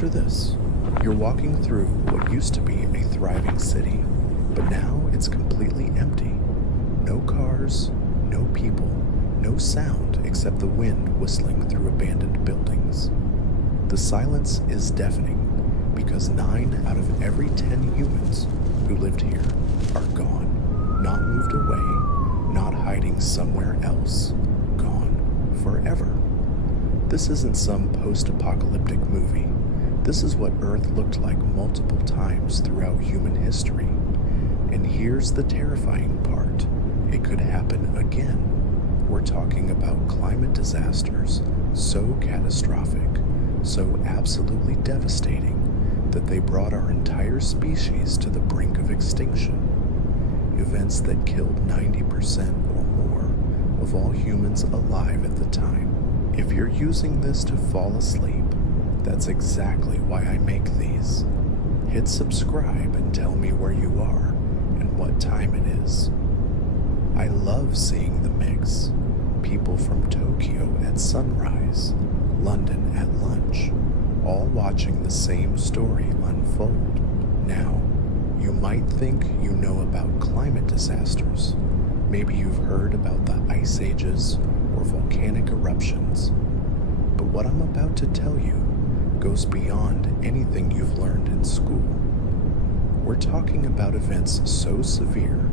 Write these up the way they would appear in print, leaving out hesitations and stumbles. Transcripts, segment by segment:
Picture this. You're walking through what used to be a thriving city, but now it's completely empty. No cars, no people, no sound except the wind whistling through abandoned buildings. The silence is deafening because 9 out of every 10 humans who lived here are gone. Not moved away, not hiding somewhere else. Gone forever. This isn't some post-apocalyptic movie. This is what Earth looked like multiple times throughout human history. And here's the terrifying part. It could happen again. We're talking about climate disasters so catastrophic, so absolutely devastating, that they brought our entire species to the brink of extinction. Events that killed 90% or more of all humans alive at the time. If you're using this to fall asleep, that's exactly why I make these. Hit subscribe and tell me where you are and what time it is. I love seeing the mix. People from Tokyo at sunrise, London at lunch, all watching the same story unfold. Now, you might think you know about climate disasters. Maybe you've heard about the ice ages or volcanic eruptions. But what I'm about to tell you goes beyond anything you've learned in school. We're talking about events so severe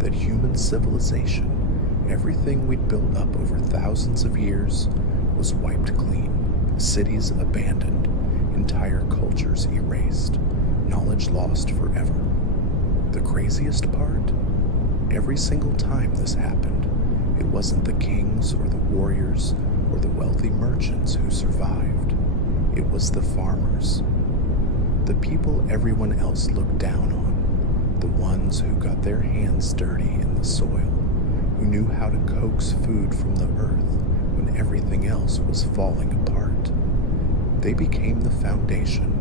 that human civilization, everything we'd built up over thousands of years, was wiped clean, cities abandoned, entire cultures erased, knowledge lost forever. The craziest part? Every single time this happened, it wasn't the kings or the warriors or the wealthy merchants who survived. It was the farmers. The people everyone else looked down on. The ones who got their hands dirty in the soil, who knew how to coax food from the earth when everything else was falling apart. They became the foundation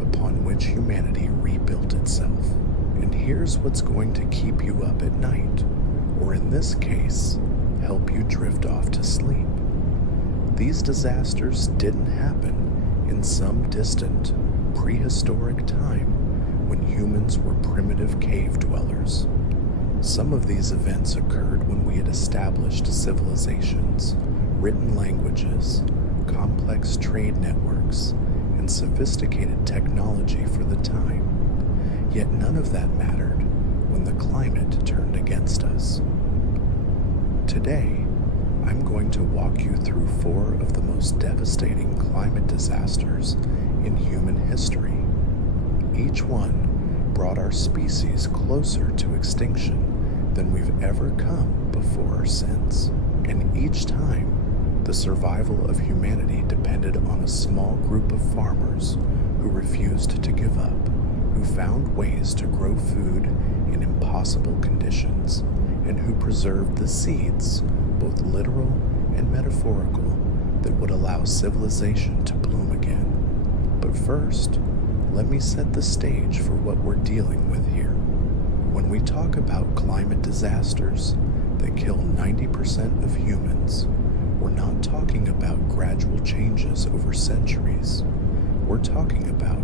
upon which humanity rebuilt itself. And here's what's going to keep you up at night, or in this case, help you drift off to sleep. These disasters didn't happen in some distant, prehistoric time when humans were primitive cave dwellers. Some of these events occurred when we had established civilizations, written languages, complex trade networks, and sophisticated technology for the time. Yet none of that mattered when the climate turned against us. Today, I'm going to walk you through 4 of the most devastating climate disasters in human history. Each one brought our species closer to extinction than we've ever come before or since. And each time, the survival of humanity depended on a small group of farmers who refused to give up, who found ways to grow food in impossible conditions, and who preserved the seeds, both literal and metaphorical, that would allow civilization to bloom again. But first, let me set the stage for what we're dealing with here. When we talk about climate disasters that kill 90% of humans, we're not talking about gradual changes over centuries. We're talking about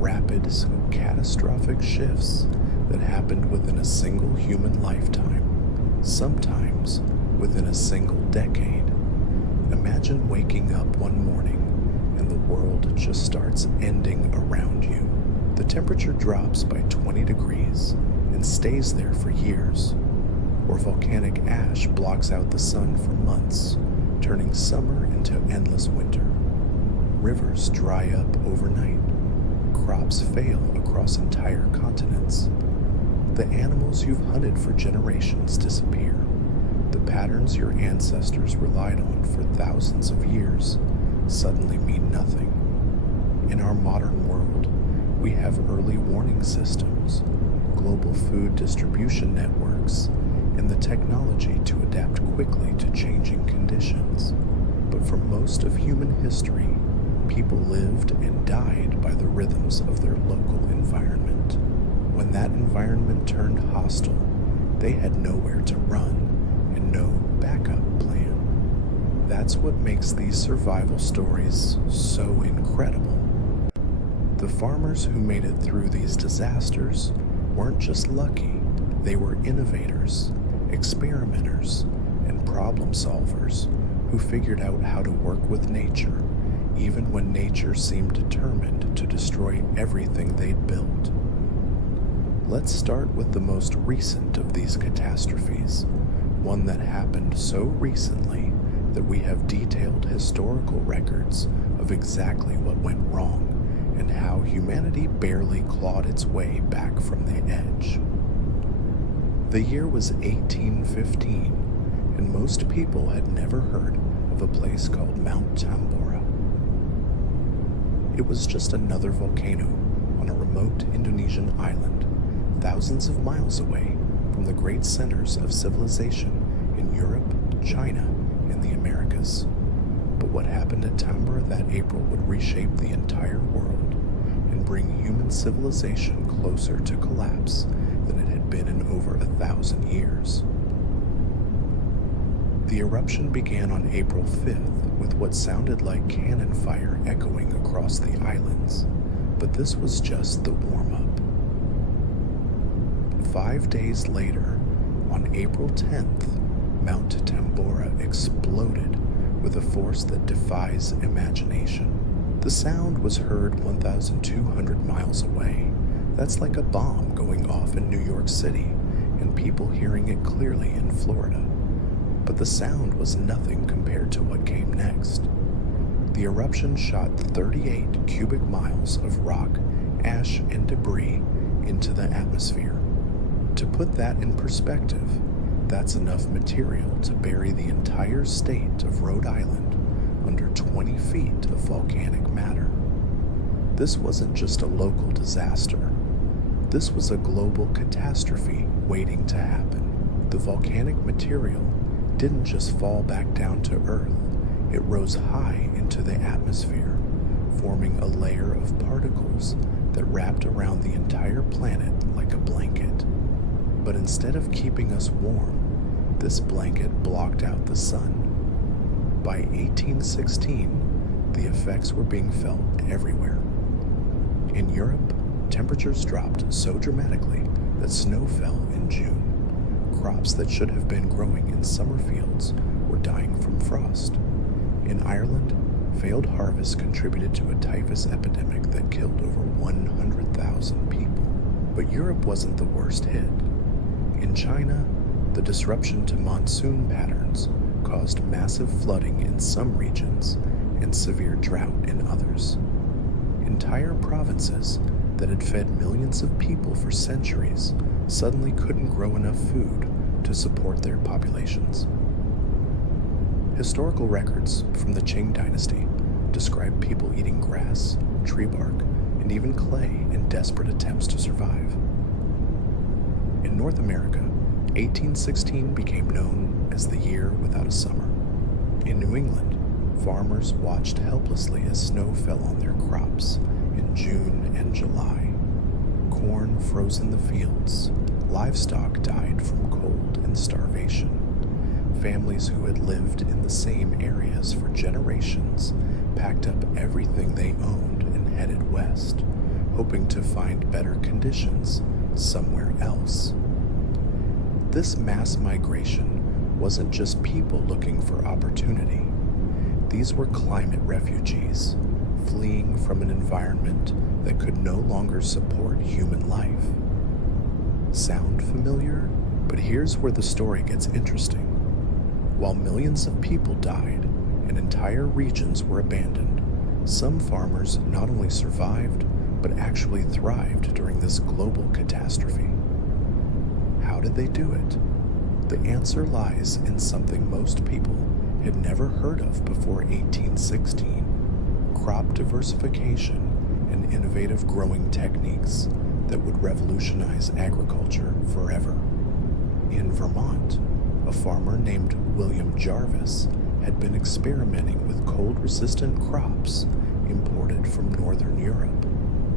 rapid, catastrophic shifts that happened within a single human lifetime, sometimes within a single decade. Imagine waking up one morning and the world just starts ending around you. The temperature drops by 20 degrees and stays there for years. Or volcanic ash blocks out the sun for months, turning summer into endless winter. Rivers dry up overnight. Crops fail across entire continents. The animals you've hunted for generations disappear. The patterns your ancestors relied on for thousands of years suddenly mean nothing. In our modern world, we have early warning systems, global food distribution networks, and the technology to adapt quickly to changing conditions. But for most of human history, people lived and died by the rhythms of their local environment. When that environment turned hostile, they had nowhere to run and no backup plan. That's what makes these survival stories so incredible. The farmers who made it through these disasters weren't just lucky, they were innovators, experimenters, and problem solvers who figured out how to work with nature, even when nature seemed determined to destroy everything they'd built. Let's start with the most recent of these catastrophes, one that happened so recently that we have detailed historical records of exactly what went wrong and how humanity barely clawed its way back from the edge. The year was 1815, and most people had never heard of a place called Mount Tambora. It was just another volcano on a remote Indonesian island, thousands of miles away from the great centers of civilization in Europe, China, and the Americas. But what happened at Tambora that April would reshape the entire world and bring human civilization closer to collapse than it had been in over 1,000 years. The eruption began on April 5th with what sounded like cannon fire echoing across the islands, but this was just the warm-up. 5 days later, on April 10th, Mount Tambora exploded with a force that defies imagination. The sound was heard 1,200 miles away. That's like a bomb going off in New York City and people hearing it clearly in Florida. But the sound was nothing compared to what came next. The eruption shot 38 cubic miles of rock, ash, and debris into the atmosphere. To put that in perspective, that's enough material to bury the entire state of Rhode Island under 20 feet of volcanic matter. This wasn't just a local disaster. This was a global catastrophe waiting to happen. The volcanic material didn't just fall back down to Earth, it rose high into the atmosphere, forming a layer of particles that wrapped around the entire planet like a blanket. But instead of keeping us warm, this blanket blocked out the sun. By 1816, the effects were being felt everywhere. In Europe, temperatures dropped so dramatically that snow fell in June. Crops that should have been growing in summer fields were dying from frost. In Ireland, failed harvests contributed to a typhus epidemic that killed over 100,000 people. But Europe wasn't the worst hit. In China, the disruption to monsoon patterns caused massive flooding in some regions and severe drought in others. Entire provinces that had fed millions of people for centuries suddenly couldn't grow enough food to support their populations. Historical records from the Qing dynasty describe people eating grass, tree bark, and even clay in desperate attempts to survive. In North America, 1816 became known as the year without a summer. In New England, farmers watched helplessly as snow fell on their crops in June and July. Corn froze in the fields, livestock died from cold and starvation. Families who had lived in the same areas for generations packed up everything they owned and headed west, hoping to find better conditions somewhere else. This mass migration wasn't just people looking for opportunity. These were climate refugees, fleeing from an environment that could no longer support human life. Sound familiar? But here's where the story gets interesting. While millions of people died and entire regions were abandoned, some farmers not only survived, but actually thrived during this global catastrophe. How did they do it? The answer lies in something most people had never heard of before 1816: crop diversification and innovative growing techniques that would revolutionize agriculture forever. In Vermont, a farmer named William Jarvis had been experimenting with cold-resistant crops imported from northern Europe.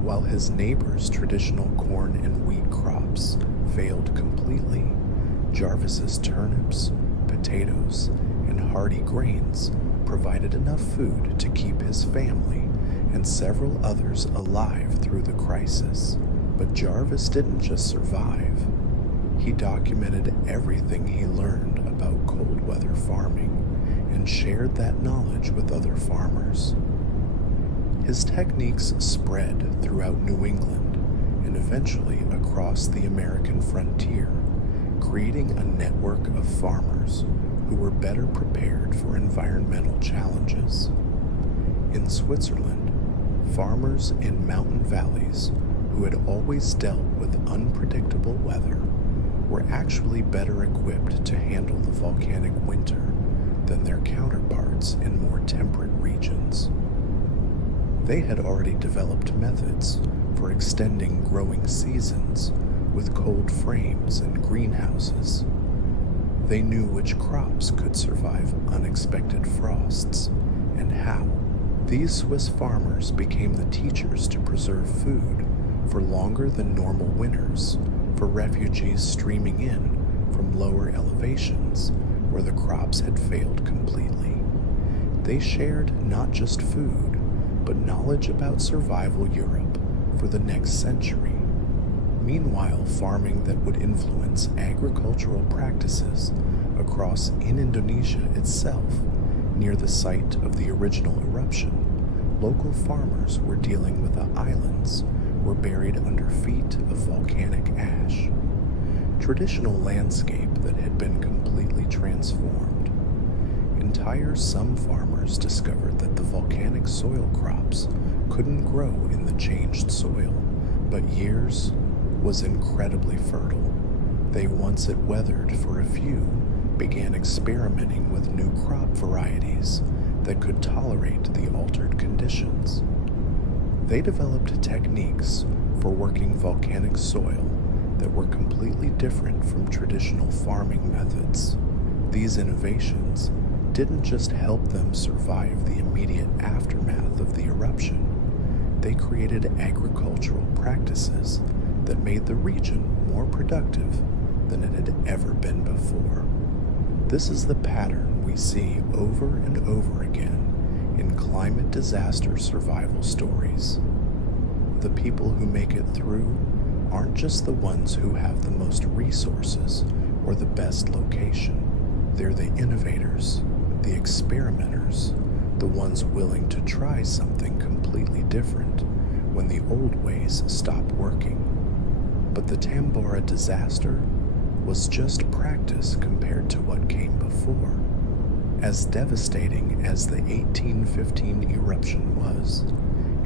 While his neighbor's traditional corn and wheat crops failed completely, Jarvis's turnips, potatoes, and hardy grains provided enough food to keep his family and several others alive through the crisis. But Jarvis didn't just survive. He documented everything he learned about cold weather farming and shared that knowledge with other farmers. His techniques spread throughout New England and eventually across the American frontier, creating a network of farmers who were better prepared for environmental challenges. In Switzerland, farmers in mountain valleys who had always dealt with unpredictable weather were actually better equipped to handle the volcanic winter than their counterparts in more temperate regions. They had already developed methods for extending growing seasons with cold frames and greenhouses. They knew which crops could survive unexpected frosts and how. These Swiss farmers became the teachers to preserve food for longer than normal winters for refugees streaming in from lower elevations where the crops had failed completely. They shared not just food, but knowledge about survival Europe for the next century. Meanwhile, farming that would influence agricultural practices across in Indonesia itself, near the site of the original eruption, local farmers were dealing with the islands were buried under feet of volcanic ash. Traditional landscape that had been completely transformed. Entire some farmers discovered that the volcanic soil crops couldn't grow in the changed soil, but years was incredibly fertile. They, once it weathered for a few, began experimenting with new crop varieties that could tolerate the altered conditions. They developed techniques for working volcanic soil that were completely different from traditional farming methods. These innovations didn't just help them survive the immediate aftermath of the eruption, they created agricultural practices that made the region more productive than it had ever been before. This is the pattern we see over and over again in climate disaster survival stories. The people who make it through aren't just the ones who have the most resources or the best location. They're the innovators, the experimenters, the ones willing to try something completely different when the old ways stop working. But the Tambora disaster was just practice compared to what came before. As devastating as the 1815 eruption was,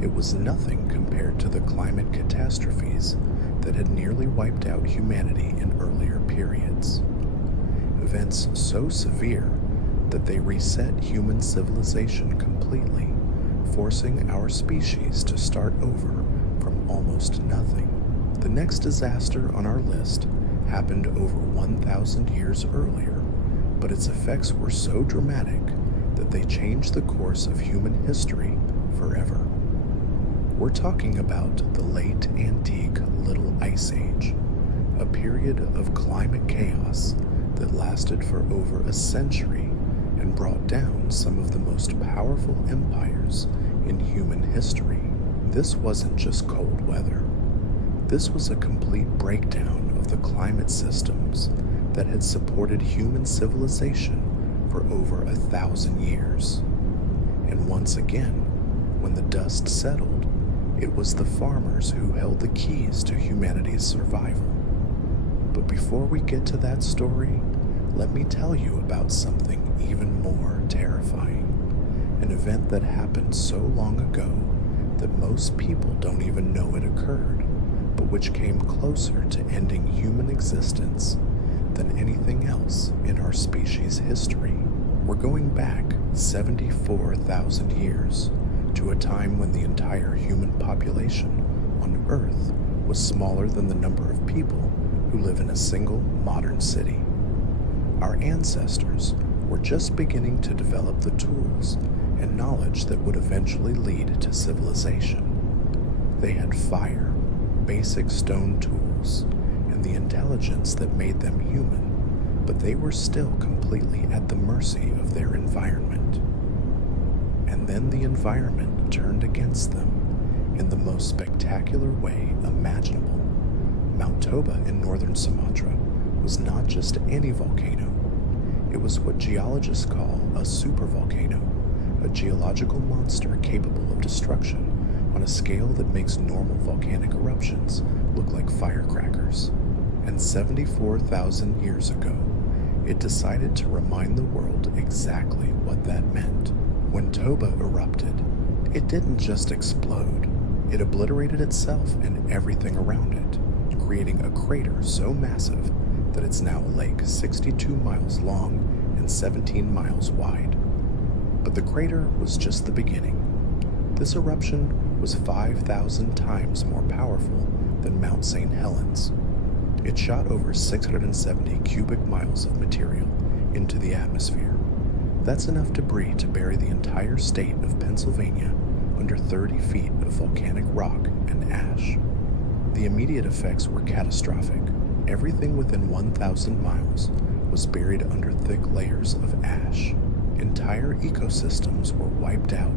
it was nothing compared to the climate catastrophes that had nearly wiped out humanity in earlier periods. Events so severe that they reset human civilization completely, forcing our species to start over from almost nothing. The next disaster on our list happened over 1,000 years earlier, but its effects were so dramatic that they changed the course of human history forever. We're talking about the late antique Little Ice Age, a period of climate chaos that lasted for over a century and brought down some of the most powerful empires in human history. This wasn't just cold weather. This was a complete breakdown of the climate systems that had supported human civilization for over 1,000 years. And once again, when the dust settled, it was the farmers who held the keys to humanity's survival. But before we get to that story, let me tell you about something even more terrifying. An event that happened so long ago that most people don't even know it occurred, but which came closer to ending human existence than anything else in our species' history. We're going back 74,000 years to a time when the entire human population on Earth was smaller than the number of people who live in a single modern city. Our ancestors were just beginning to develop the tools and knowledge that would eventually lead to civilization. They had fire, basic stone tools, and the intelligence that made them human, but they were still completely at the mercy of their environment. And then the environment system turned against them in the most spectacular way imaginable. Mount Toba in northern Sumatra was not just any volcano. It was what geologists call a supervolcano, a geological monster capable of destruction on a scale that makes normal volcanic eruptions look like firecrackers. And 74,000 years ago, it decided to remind the world exactly what that meant. When Toba erupted, it didn't just explode. It obliterated itself and everything around it, creating a crater so massive that it's now a lake 62 miles long and 17 miles wide. But the crater was just the beginning. This eruption was 5,000 times more powerful than Mount St. Helens. It shot over 670 cubic miles of material into the atmosphere. That's enough debris to bury the entire state of Pennsylvania under 30 feet of volcanic rock and ash. The immediate effects were catastrophic. Everything within 1,000 miles was buried under thick layers of ash. Entire ecosystems were wiped out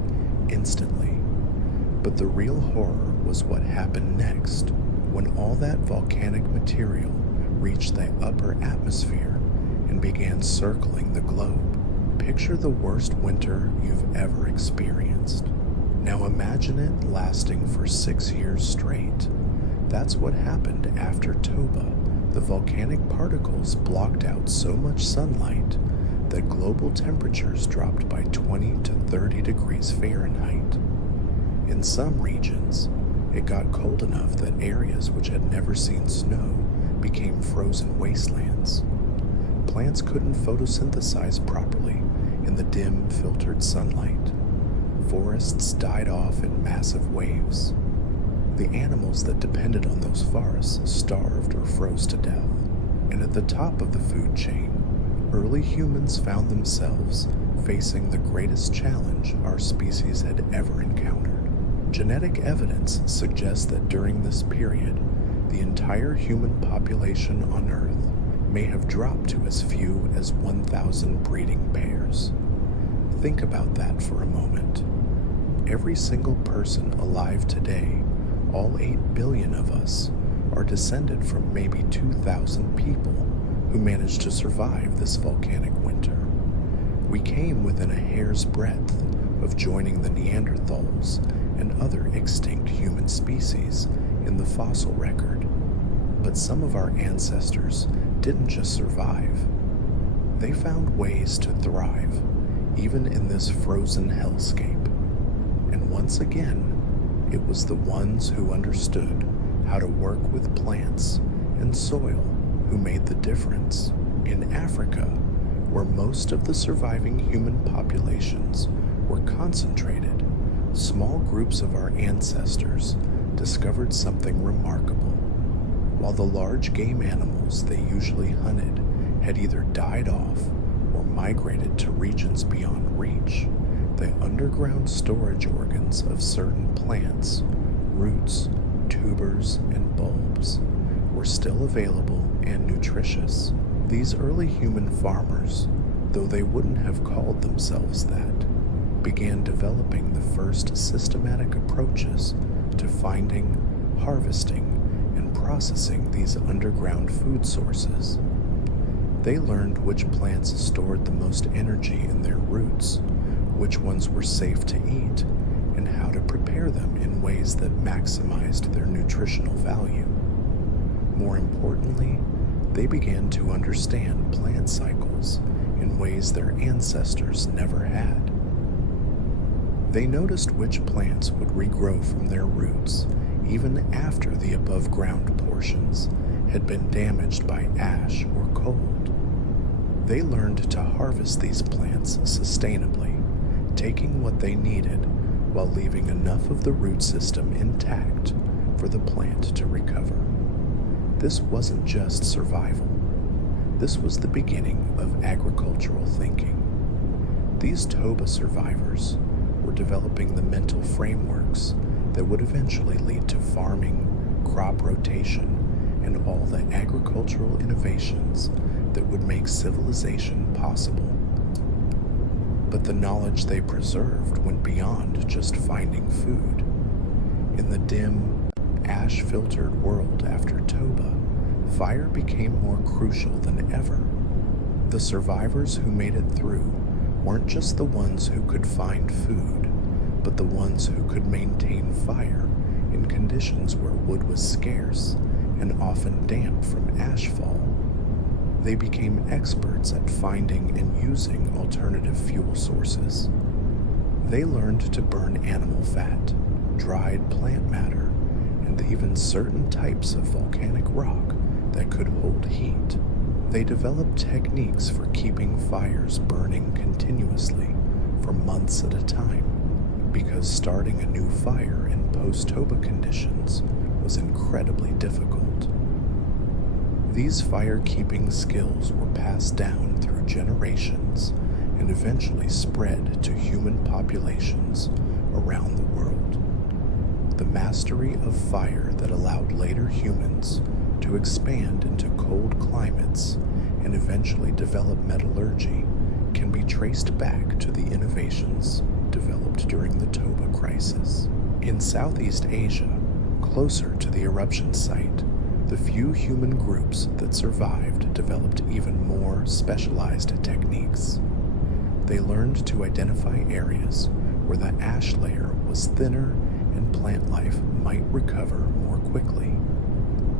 instantly. But the real horror was what happened next, when all that volcanic material reached the upper atmosphere and began circling the globe. Picture the worst winter you've ever experienced. Now imagine it lasting for 6 years straight. That's what happened after Toba. The volcanic particles blocked out so much sunlight that global temperatures dropped by 20 to 30 degrees Fahrenheit. In some regions, it got cold enough that areas which had never seen snow became frozen wastelands. Plants couldn't photosynthesize properly in the dim, filtered sunlight. Forests died off in massive waves. The animals that depended on those forests starved or froze to death. And at the top of the food chain, early humans found themselves facing the greatest challenge our species had ever encountered. Genetic evidence suggests that during this period, the entire human population on Earth may have dropped to as few as 1,000 breeding pairs. Think about that for a moment. Every single person alive today, all 8 billion of us, are descended from maybe 2,000 people who managed to survive this volcanic winter. We came within a hair's breadth of joining the Neanderthals and other extinct human species in the fossil record. But some of our ancestors didn't just survive. They found ways to thrive, even in this frozen hellscape. And once again, it was the ones who understood how to work with plants and soil who made the difference. In Africa, where most of the surviving human populations were concentrated, small groups of our ancestors discovered something remarkable. While the large game animals they usually hunted had either died off or migrated to regions beyond reach, the underground storage organs of certain plants, roots, tubers, and bulbs were still available and nutritious. These early human farmers, though they wouldn't have called themselves that, began developing the first systematic approaches to finding, harvesting, and processing these underground food sources. They learned which plants stored the most energy in their roots, which ones were safe to eat, and how to prepare them in ways that maximized their nutritional value. More importantly, they began to understand plant cycles in ways their ancestors never had. They noticed which plants would regrow from their roots even after the above-ground portions had been damaged by ash or cold. They learned to harvest these plants sustainably, taking what they needed while leaving enough of the root system intact for the plant to recover. This wasn't just survival. This was the beginning of agricultural thinking. These Toba survivors were developing the mental frameworks that would eventually lead to farming, crop rotation, and all the agricultural innovations that would make civilization possible. But the knowledge they preserved went beyond just finding food. In the dim, ash-filtered world after Toba, fire became more crucial than ever. The survivors who made it through weren't just the ones who could find food, but the ones who could maintain fire in conditions where wood was scarce and often damp from ashfall. They became experts at finding and using alternative fuel sources. They learned to burn animal fat, dried plant matter, and even certain types of volcanic rock that could hold heat. They developed techniques for keeping fires burning continuously for months at a time, because starting a new fire in post-Toba conditions was incredibly difficult. These fire-keeping skills were passed down through generations and eventually spread to human populations around the world. The mastery of fire that allowed later humans to expand into cold climates and eventually develop metallurgy can be traced back to the innovations developed during the Toba crisis. In Southeast Asia, closer to the eruption site, the few human groups that survived developed even more specialized techniques. They learned to identify areas where the ash layer was thinner and plant life might recover more quickly.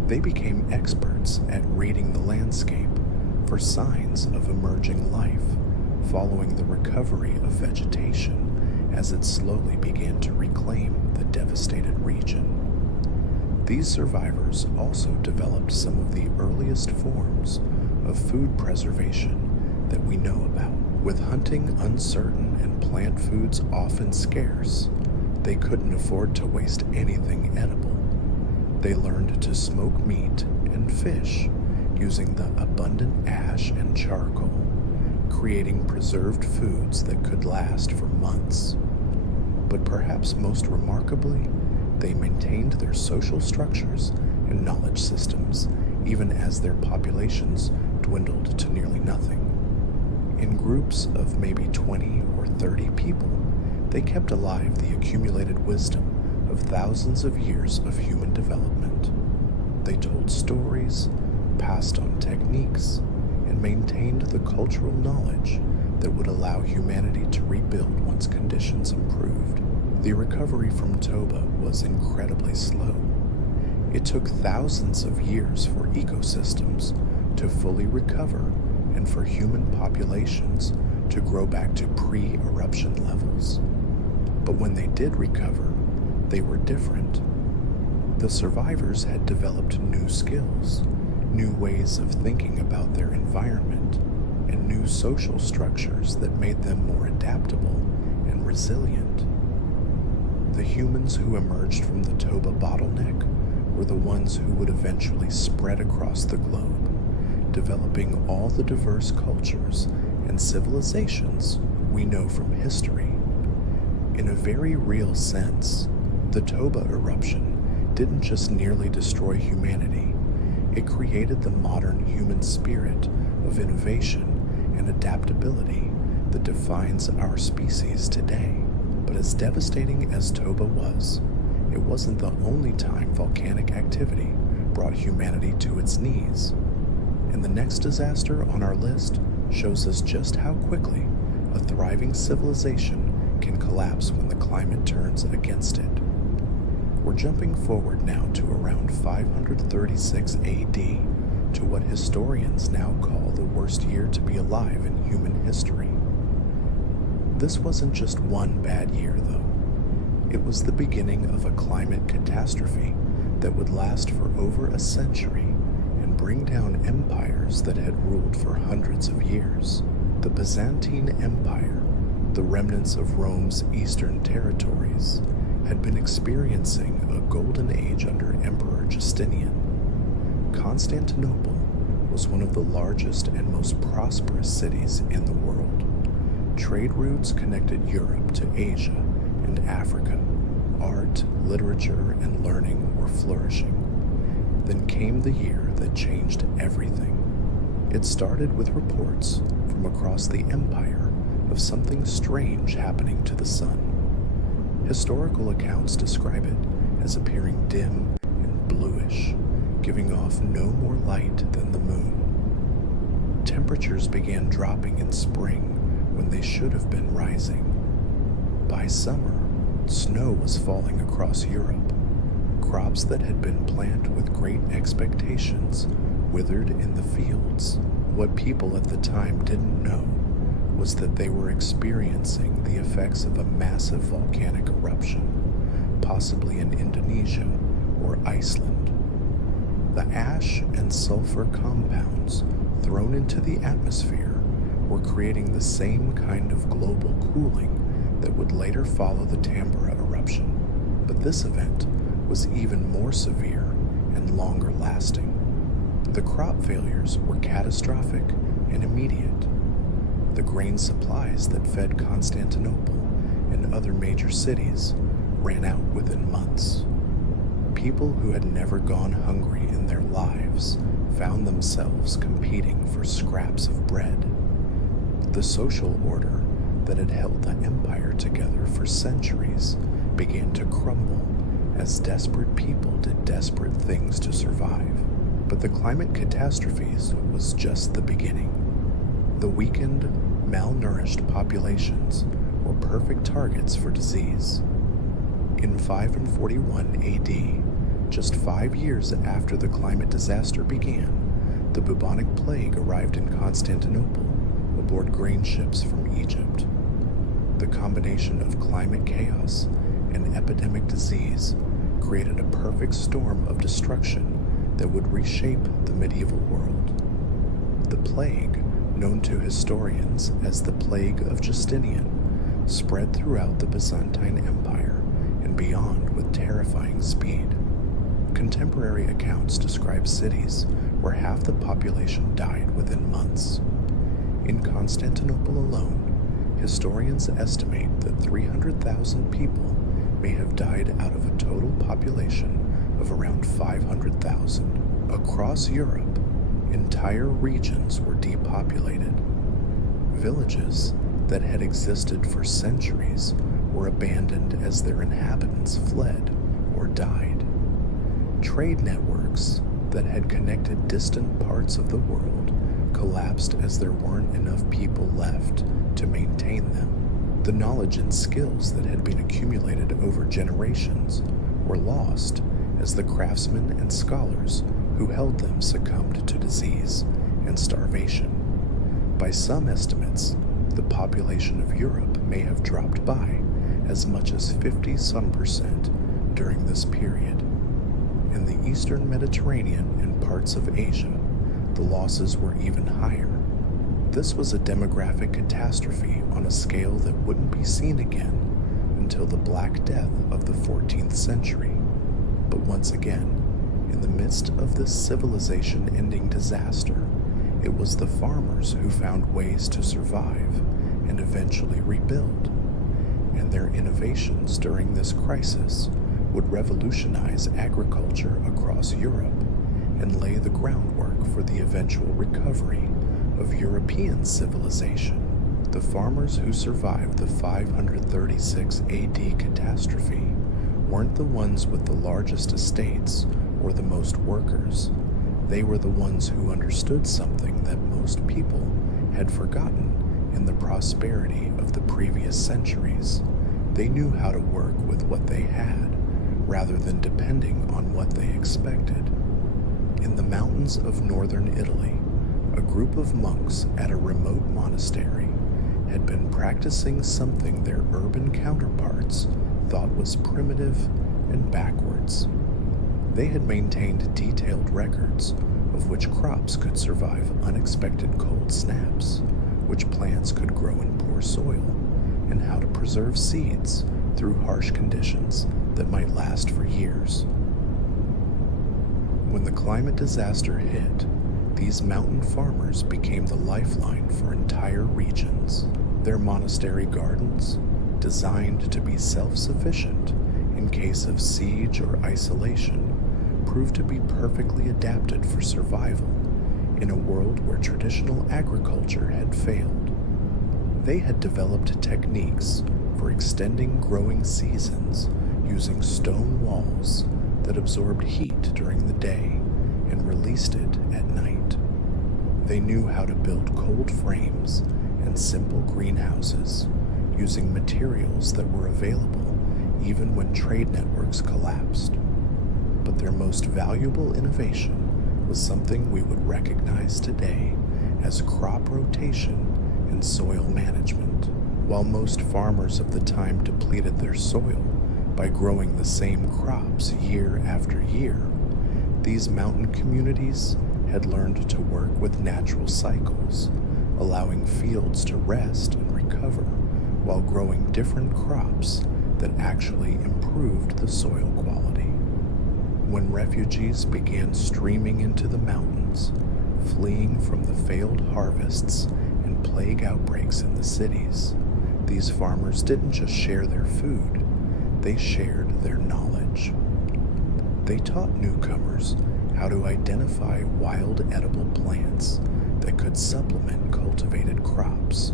They became experts at reading the landscape for signs of emerging life, following the recovery of vegetation as it slowly began to reclaim the devastated region. These survivors also developed some of the earliest forms of food preservation that we know about. With hunting uncertain and plant foods often scarce, they couldn't afford to waste anything edible. They learned to smoke meat and fish using the abundant ash and charcoal, creating preserved foods that could last for months. But perhaps most remarkably, they maintained their social structures and knowledge systems even as their populations dwindled to nearly nothing. In groups of maybe 20 or 30 people, they kept alive the accumulated wisdom of thousands of years of human development. They told stories, passed on techniques, and maintained the cultural knowledge that would allow humanity to rebuild once conditions improved. The recovery from Toba was incredibly slow. It took thousands of years for ecosystems to fully recover and for human populations to grow back to pre-eruption levels. But when they did recover, they were different. The survivors had developed new skills, new ways of thinking about their environment, and new social structures that made them more adaptable and resilient. The humans who emerged from the Toba bottleneck were the ones who would eventually spread across the globe, developing all the diverse cultures and civilizations we know from history. In a very real sense, the Toba eruption didn't just nearly destroy humanity, it created the modern human spirit of innovation and adaptability that defines our species today. But as devastating as Toba was, it wasn't the only time volcanic activity brought humanity to its knees. And the next disaster on our list shows us just how quickly a thriving civilization can collapse when the climate turns against it. We're jumping forward now to around 536 AD to what historians now call the worst year to be alive in human history. This wasn't just one bad year, though. It was the beginning of a climate catastrophe that would last for over a century and bring down empires that had ruled for hundreds of years. The Byzantine Empire, the remnants of Rome's eastern territories, had been experiencing a golden age under Emperor Justinian. Constantinople was one of the largest and most prosperous cities in the world. Trade routes connected Europe to Asia and Africa. Art, literature, and learning were flourishing. Then came the year that changed everything. It started with reports from across the empire of something strange happening to the sun. Historical accounts describe it as appearing dim and bluish, giving off no more light than the moon. Temperatures began dropping in spring when they should have been rising. By summer, snow was falling across Europe. Crops that had been planted with great expectations withered in the fields. What people at the time didn't know was that they were experiencing the effects of a massive volcanic eruption, possibly in Indonesia or Iceland. The ash and sulfur compounds thrown into the atmosphere were creating the same kind of global cooling that would later follow the Tambora eruption, but this event was even more severe and longer lasting. The crop failures were catastrophic and immediate. The grain supplies that fed Constantinople and other major cities ran out within months. People who had never gone hungry in their lives found themselves competing for scraps of bread. The social order that had held the empire together for centuries began to crumble as desperate people did desperate things to survive. But the climate catastrophes was just the beginning. The weakened, malnourished populations were perfect targets for disease. In 541 AD, just 5 years after the climate disaster began, the bubonic plague arrived in Constantinople aboard grain ships from Egypt. The combination of climate chaos and epidemic disease created a perfect storm of destruction that would reshape the medieval world. The plague, known to historians as the Plague of Justinian, spread throughout the Byzantine Empire and beyond with terrifying speed. Contemporary accounts describe cities where half the population died within months. In Constantinople alone, historians estimate that 300,000 people may have died out of a total population of around 500,000. Across Europe, entire regions were depopulated. Villages that had existed for centuries were abandoned as their inhabitants fled or died. Trade networks that had connected distant parts of the world collapsed as there weren't enough people left to maintain them. The knowledge and skills that had been accumulated over generations were lost as the craftsmen and scholars who held them succumbed to disease and starvation. By some estimates, the population of Europe may have dropped by as much as 50% during this period. In the eastern Mediterranean and parts of Asia, the losses were even higher. This was a demographic catastrophe on a scale that wouldn't be seen again until the Black Death of the 14th century. But once again, in the midst of this civilization-ending disaster, it was the farmers who found ways to survive and eventually rebuild. And their innovations during this crisis would revolutionize agriculture across Europe and lay the groundwork for the eventual recovery of European civilization. The farmers who survived the 536 AD catastrophe weren't the ones with the largest estates or the most workers. They were the ones who understood something that most people had forgotten in the prosperity of the previous centuries. They knew how to work with what they had, rather than depending on what they expected. In the mountains of northern Italy, a group of monks at a remote monastery had been practicing something their urban counterparts thought was primitive and backwards. They had maintained detailed records of which crops could survive unexpected cold snaps, which plants could grow in poor soil, and how to preserve seeds through harsh conditions that might last for years. When the climate disaster hit, these mountain farmers became the lifeline for entire regions. Their monastery gardens, designed to be self-sufficient in case of siege or isolation, proved to be perfectly adapted for survival in a world where traditional agriculture had failed. They had developed techniques for extending growing seasons using stone walls that absorbed heat during the day and released it at night. They knew how to build cold frames and simple greenhouses using materials that were available even when trade networks collapsed. But their most valuable innovation was something we would recognize today as crop rotation and soil management. While most farmers of the time depleted their soil by growing the same crops year after year, these mountain communities had learned to work with natural cycles, allowing fields to rest and recover while growing different crops that actually improved the soil quality. When refugees began streaming into the mountains, fleeing from the failed harvests and plague outbreaks in the cities, these farmers didn't just share their food, they shared their knowledge. They taught newcomers how to identify wild edible plants that could supplement cultivated crops.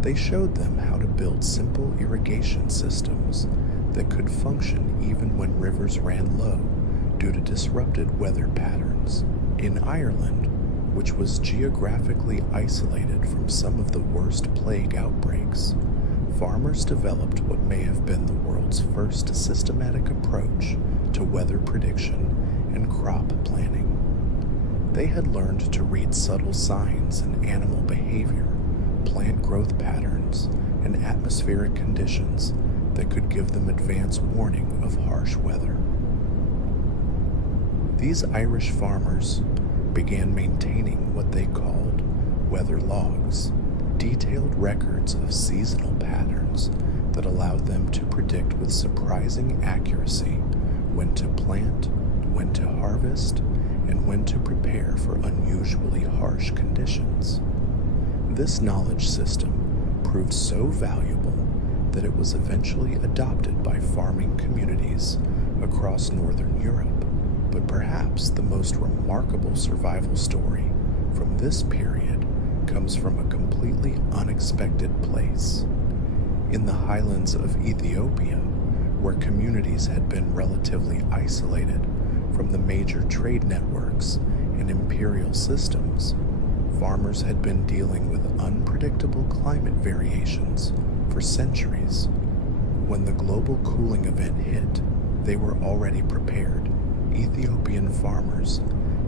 They showed them how to build simple irrigation systems that could function even when rivers ran low due to disrupted weather patterns. In Ireland, which was geographically isolated from some of the worst plague outbreaks, farmers developed what may have been the world's first systematic approach to weather prediction and crop planning. They had learned to read subtle signs in animal behavior, plant growth patterns, and atmospheric conditions that could give them advance warning of harsh weather. These Irish farmers began maintaining what they called weather logs, detailed records of seasonal patterns that allowed them to predict with surprising accuracy when to plant, when to harvest, and when to prepare for unusually harsh conditions. This knowledge system proved so valuable that it was eventually adopted by farming communities across northern Europe. But perhaps the most remarkable survival story from this period comes from a completely unexpected place. In the highlands of Ethiopia, where communities had been relatively isolated from the major trade networks and imperial systems, farmers had been dealing with unpredictable climate variations for centuries. When the global cooling event hit, they were already prepared. Ethiopian farmers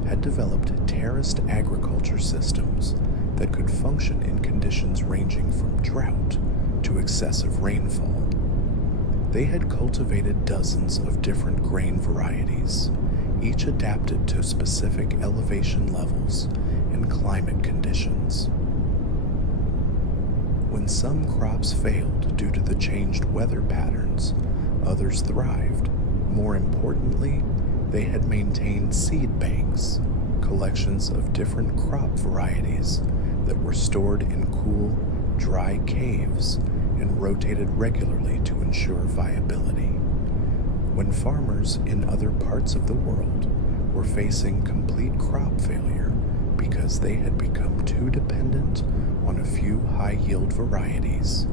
had developed terraced agriculture systems that could function in conditions ranging from drought to excessive rainfall. They had cultivated dozens of different grain varieties, each adapted to specific elevation levels and climate conditions. When some crops failed due to the changed weather patterns, others thrived. More importantly, they had maintained seed banks, collections of different crop varieties that were stored in cool, dry caves and rotated regularly to ensure viability. When farmers in other parts of the world were facing complete crop failure because they had become too dependent on a few high-yield varieties,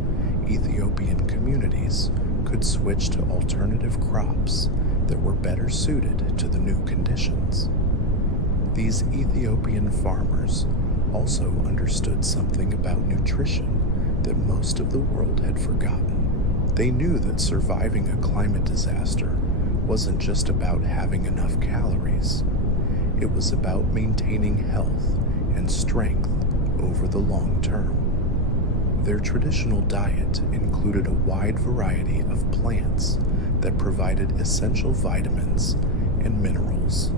Ethiopian communities could switch to alternative crops that were better suited to the new conditions. These Ethiopian farmers also understood something about nutrition that most of the world had forgotten. They knew that surviving a climate disaster wasn't just about having enough calories. It was about maintaining health and strength over the long term. Their traditional diet included a wide variety of plants that provided essential vitamins and minerals,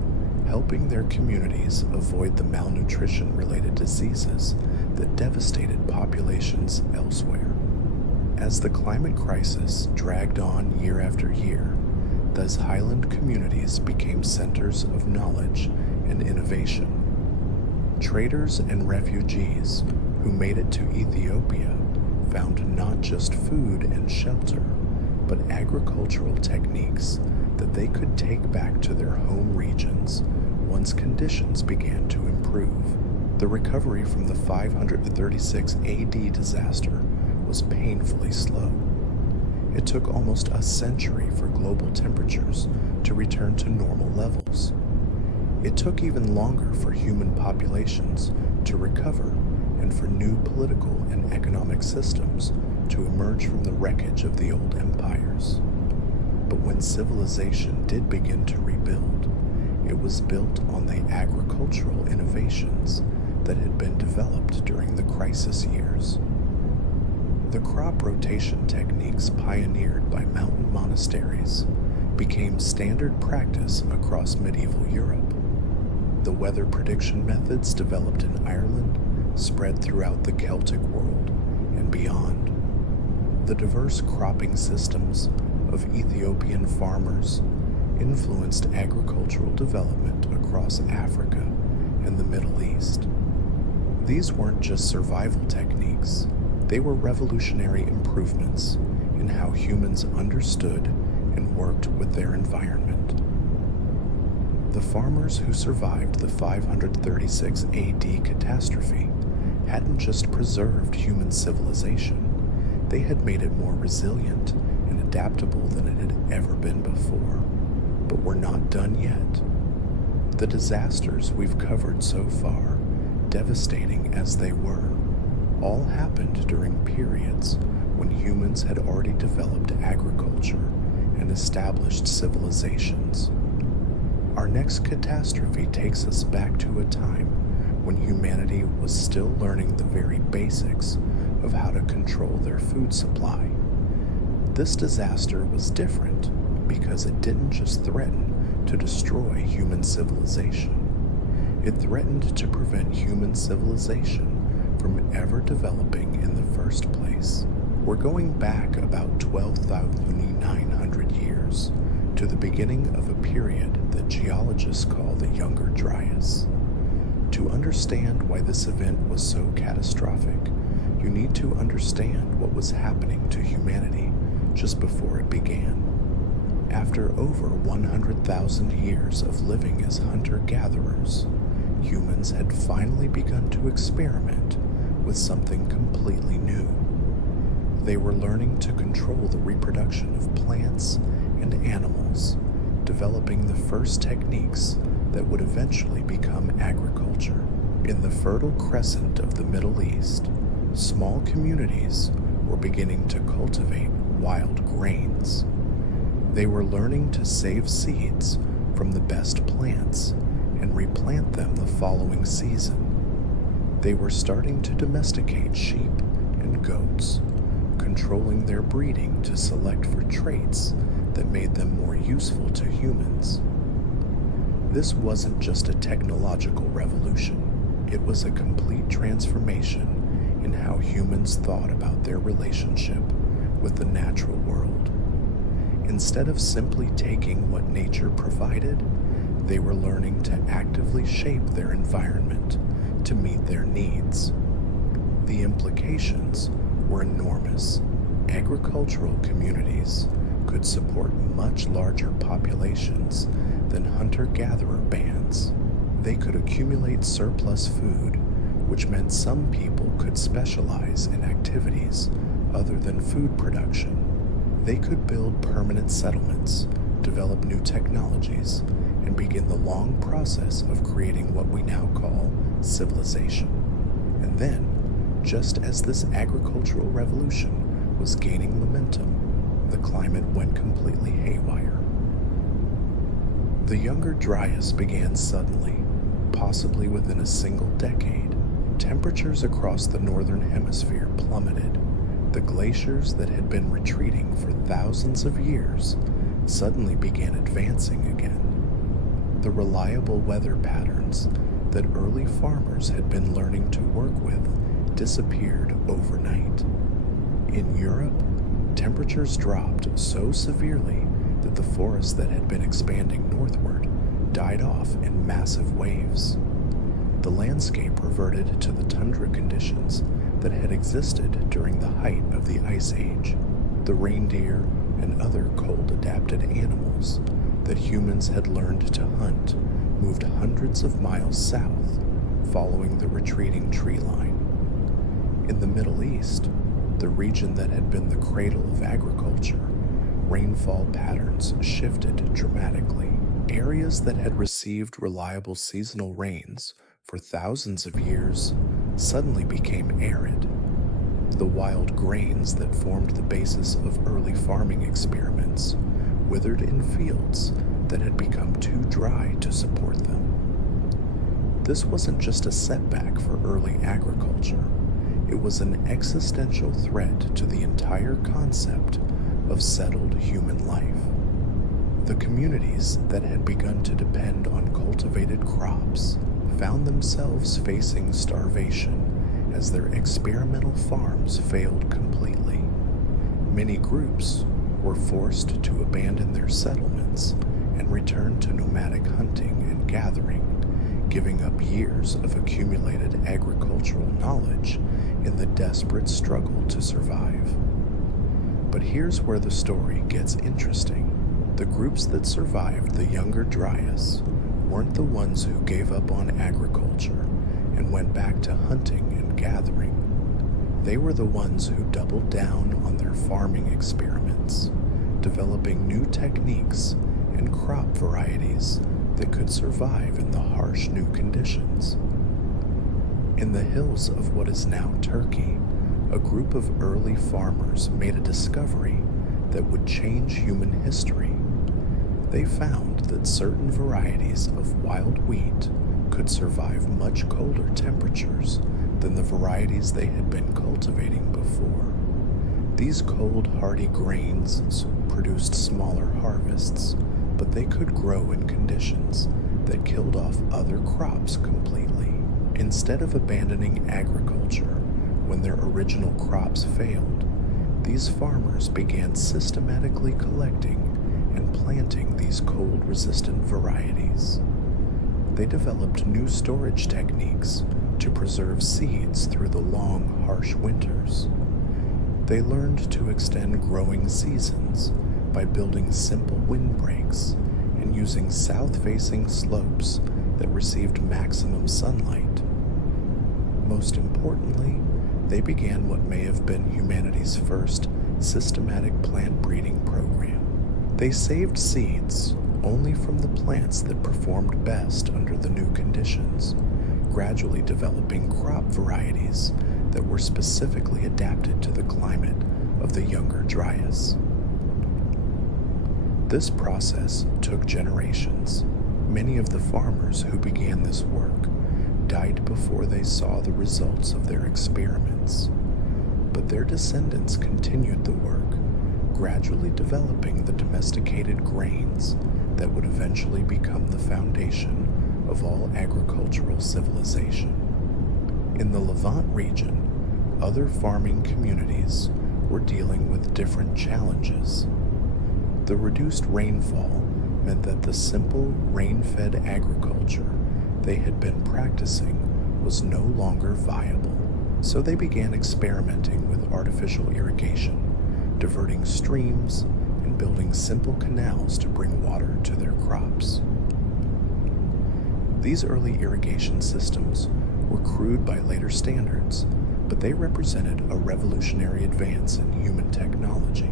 helping their communities avoid the malnutrition-related diseases that devastated populations elsewhere. As the climate crisis dragged on year after year, those highland communities became centers of knowledge and innovation. Traders and refugees who made it to Ethiopia found not just food and shelter, but agricultural techniques that they could take back to their home regions once conditions began to improve. The recovery from the 536 AD disaster was painfully slow. It took almost a century for global temperatures to return to normal levels. It took even longer for human populations to recover and for new political and economic systems to emerge from the wreckage of the old empires. But when civilization did begin to rebuild, it was built on the agricultural innovations that had been developed during the crisis years. The crop rotation techniques pioneered by mountain monasteries became standard practice across medieval Europe. The weather prediction methods developed in Ireland spread throughout the Celtic world and beyond. The diverse cropping systems of Ethiopian farmers influenced agricultural development across Africa and the Middle East. These weren't just survival techniques, they were revolutionary improvements in how humans understood and worked with their environment. The farmers who survived the 536 AD catastrophe hadn't just preserved human civilization, they had made it more resilient and adaptable than it had ever been before. But we're not done yet. The disasters we've covered so far, devastating as they were, all happened during periods when humans had already developed agriculture and established civilizations. Our next catastrophe takes us back to a time when humanity was still learning the very basics of how to control their food supply. This disaster was different because it didn't just threaten to destroy human civilization. It threatened to prevent human civilization from ever developing in the first place. We're going back about 12,900 years to the beginning of a period that geologists call the Younger Dryas. To understand why this event was so catastrophic, you need to understand what was happening to humanity just before it began. After over 100,000 years of living as hunter-gatherers, humans had finally begun to experiment with something completely new. They were learning to control the reproduction of plants and animals, developing the first techniques that would eventually become agriculture. In the Fertile Crescent of the Middle East, small communities were beginning to cultivate wild grains. They were learning to save seeds from the best plants and replant them the following season. They were starting to domesticate sheep and goats, controlling their breeding to select for traits that made them more useful to humans. This wasn't just a technological revolution, it was a complete transformation in how humans thought about their relationship with the natural world. Instead of simply taking what nature provided, they were learning to actively shape their environment to meet their needs. The implications were enormous. Agricultural communities could support much larger populations than hunter-gatherer bands. They could accumulate surplus food, which meant some people could specialize in activities other than food production. They could build permanent settlements, develop new technologies, and begin the long process of creating what we now call civilization. And then, just as this agricultural revolution was gaining momentum, the climate went completely haywire. The Younger Dryas began suddenly, possibly within a single decade. Temperatures across the northern hemisphere plummeted. The glaciers that had been retreating for thousands of years suddenly began advancing again. The reliable weather patterns that early farmers had been learning to work with disappeared overnight. In Europe, temperatures dropped so severely that the forests that had been expanding northward died off in massive waves. The landscape reverted to the tundra conditions that had existed during the height of the Ice Age. The reindeer and other cold-adapted animals that humans had learned to hunt moved hundreds of miles south, following the retreating tree line. In the Middle East, the region that had been the cradle of agriculture, rainfall patterns shifted dramatically. Areas that had received reliable seasonal rains for thousands of years suddenly became arid. The wild grains that formed the basis of early farming experiments withered in fields that had become too dry to support them. This wasn't just a setback for early agriculture, it was an existential threat to the entire concept of settled human life. The communities that had begun to depend on cultivated crops found themselves facing starvation as their experimental farms failed completely. Many groups were forced to abandon their settlements and return to nomadic hunting and gathering, giving up years of accumulated agricultural knowledge in the desperate struggle to survive. But here's where the story gets interesting. The groups that survived the Younger Dryas weren't the ones who gave up on agriculture and went back to hunting and gathering. They were the ones who doubled down on their farming experiments, developing new techniques and crop varieties that could survive in the harsh new conditions. In the hills of what is now Turkey, a group of early farmers made a discovery that would change human history. They found that certain varieties of wild wheat could survive much colder temperatures than the varieties they had been cultivating before. These cold, hardy grains produced smaller harvests, but they could grow in conditions that killed off other crops completely. Instead of abandoning agriculture when their original crops failed, these farmers began systematically collecting and planting these cold-resistant varieties. They developed new storage techniques to preserve seeds through the long, harsh winters. They learned to extend growing seasons by building simple windbreaks and using south-facing slopes that received maximum sunlight. Most importantly, they began what may have been humanity's first systematic plant breeding program. They saved seeds only from the plants that performed best under the new conditions, gradually developing crop varieties that were specifically adapted to the climate of the Younger Dryas. This process took generations. Many of the farmers who began this work died before they saw the results of their experiments, but their descendants continued the work, gradually developing the domesticated grains that would eventually become the foundation of all agricultural civilization. In the Levant region, other farming communities were dealing with different challenges. The reduced rainfall meant that the simple rain-fed agriculture they had been practicing was no longer viable, so they began experimenting with artificial irrigation, diverting streams and building simple canals to bring water to their crops. These early irrigation systems were crude by later standards, but they represented a revolutionary advance in human technology.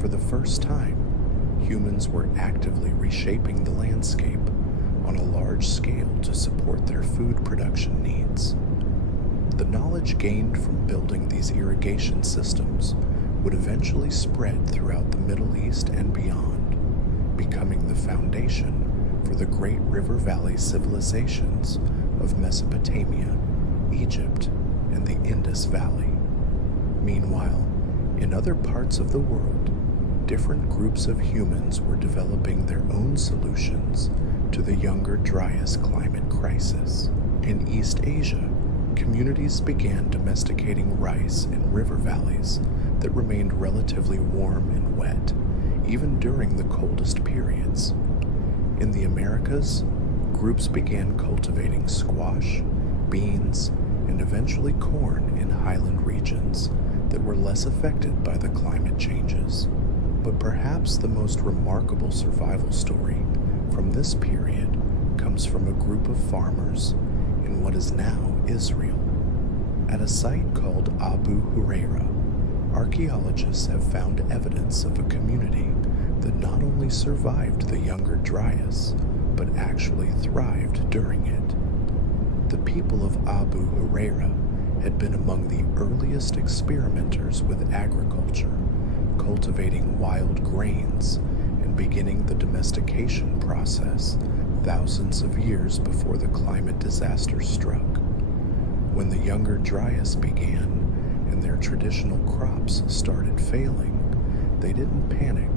For the first time, humans were actively reshaping the landscape on a large scale to support their food production needs. The knowledge gained from building these irrigation systems would eventually spread throughout the Middle East and beyond, becoming the foundation for the great river valley civilizations of Mesopotamia, Egypt, and the Indus Valley. Meanwhile, in other parts of the world, different groups of humans were developing their own solutions to the Younger Dryas climate crisis. In East Asia, communities began domesticating rice in river valleys that remained relatively warm and wet, even during the coldest periods. In the Americas, groups began cultivating squash, beans, and eventually corn in highland regions that were less affected by the climate changes. But perhaps the most remarkable survival story from this period comes from a group of farmers in what is now Israel. At a site called Abu Huraira, archaeologists have found evidence of a community that not only survived the Younger Dryas, but actually thrived during it. The people of Abu Huraira had been among the earliest experimenters with agriculture, cultivating wild grains and beginning the domestication process thousands of years before the climate disaster struck. When the Younger Dryas began and their traditional crops started failing, they didn't panic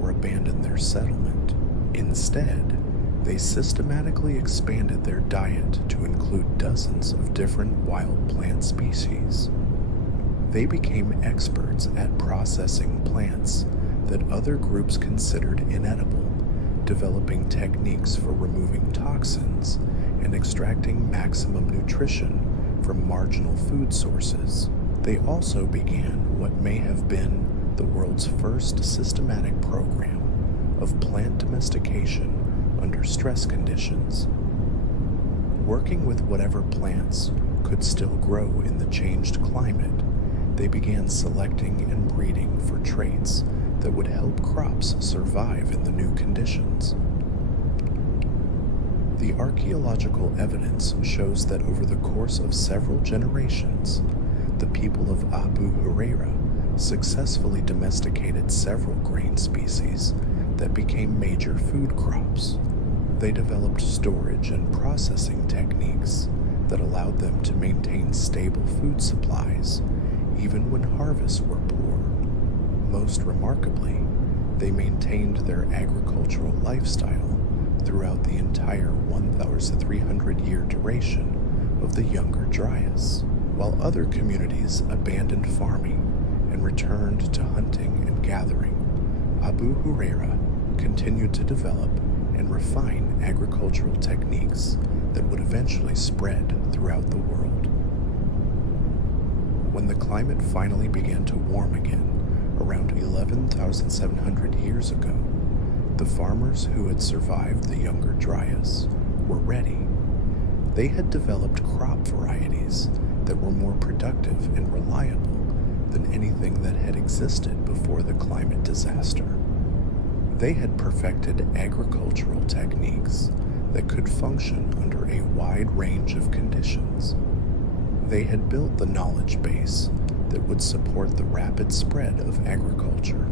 or abandon their settlement. Instead, they systematically expanded their diet to include dozens of different wild plant species. They became experts at processing plants that other groups considered inedible, developing techniques for removing toxins and extracting maximum nutrition from marginal food sources. They also began what may have been the world's first systematic program of plant domestication under stress conditions. Working with whatever plants could still grow in the changed climate, they began selecting and breeding for traits that would help crops survive in the new conditions. The archaeological evidence shows that over the course of several generations, the people of Abu Huraira successfully domesticated several grain species that became major food crops. They developed storage and processing techniques that allowed them to maintain stable food supplies even when harvests were poor. Most remarkably, they maintained their agricultural lifestyle throughout the entire 1,300-year duration of the Younger Dryas, while other communities abandoned farming and returned to hunting and gathering. Abu Huraira continued to develop and refine agricultural techniques that would eventually spread throughout the world. When the climate finally began to warm again, around 11,700 years ago, the farmers who had survived the Younger Dryas were ready. They had developed crop varieties that were more productive and reliable than anything that had existed before the climate disaster. They had perfected agricultural techniques that could function under a wide range of conditions. They had built the knowledge base that would support the rapid spread of agriculture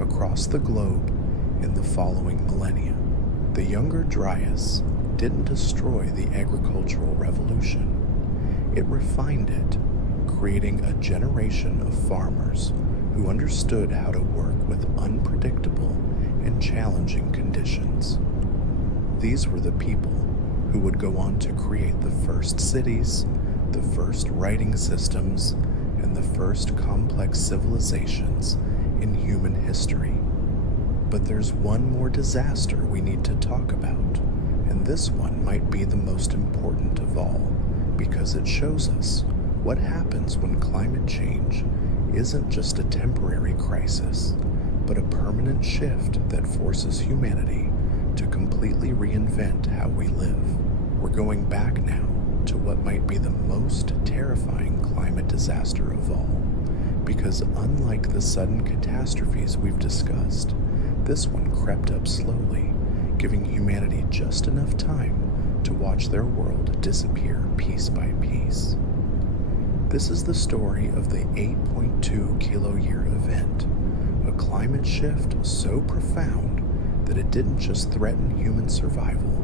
across the globe in the following millennia. The Younger Dryas didn't destroy the agricultural revolution. It refined it, creating a generation of farmers who understood how to work with unpredictable and challenging conditions. These were the people who would go on to create the first cities, the first writing systems, and the first complex civilizations in human history. But there's one more disaster we need to talk about, and this one might be the most important of all, because it shows us what happens when climate change isn't just a temporary crisis, but a permanent shift that forces humanity to completely reinvent how we live. We're going back now to what might be the most terrifying climate disaster of all, because unlike the sudden catastrophes we've discussed, this one crept up slowly, giving humanity just enough time to watch their world disappear piece by piece. This is the story of the 8.2 kiloyear event, a climate shift so profound that it didn't just threaten human survival,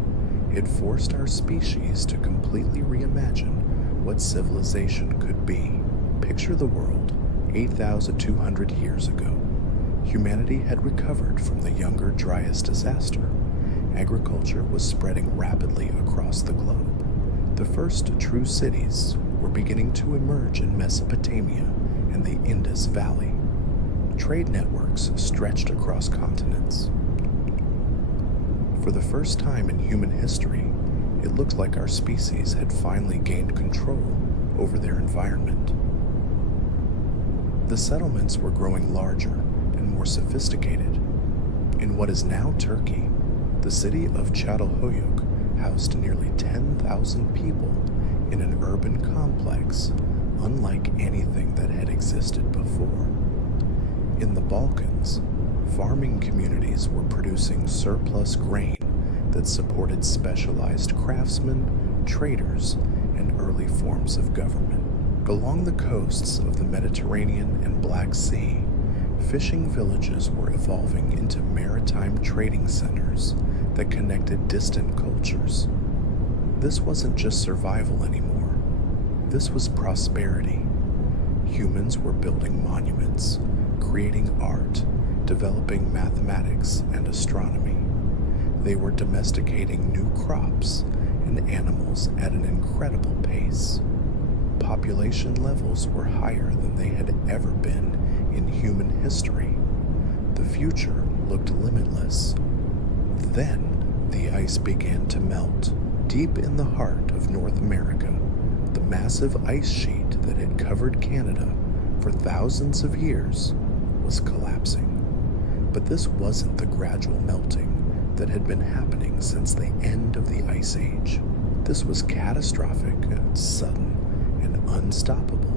it forced our species to completely reimagine what civilization could be. Picture the world 8,200 years ago. Humanity had recovered from the Younger Dryas disaster. Agriculture was spreading rapidly across the globe. The first true cities were beginning to emerge in Mesopotamia and the Indus Valley. Trade networks stretched across continents. For the first time in human history, it looked like our species had finally gained control over their environment. The settlements were growing larger and more sophisticated. In what is now Turkey, the city of Çatalhöyük housed nearly 10,000 people in an urban complex unlike anything that had existed before. In the Balkans, farming communities were producing surplus grain that supported specialized craftsmen, traders, and early forms of government. Along the coasts of the Mediterranean and Black Sea, fishing villages were evolving into maritime trading centers that connected distant cultures. This wasn't just survival anymore. This was prosperity. Humans were building monuments, creating art, developing mathematics and astronomy. They were domesticating new crops and animals at an incredible pace. Population levels were higher than they had ever been in human history. The future looked limitless. Then the ice began to melt. Deep in the heart of North America, the massive ice sheet that had covered Canada for thousands of years was collapsing. But this wasn't the gradual melting that had been happening since the end of the Ice Age. This was catastrophic, sudden, and unstoppable.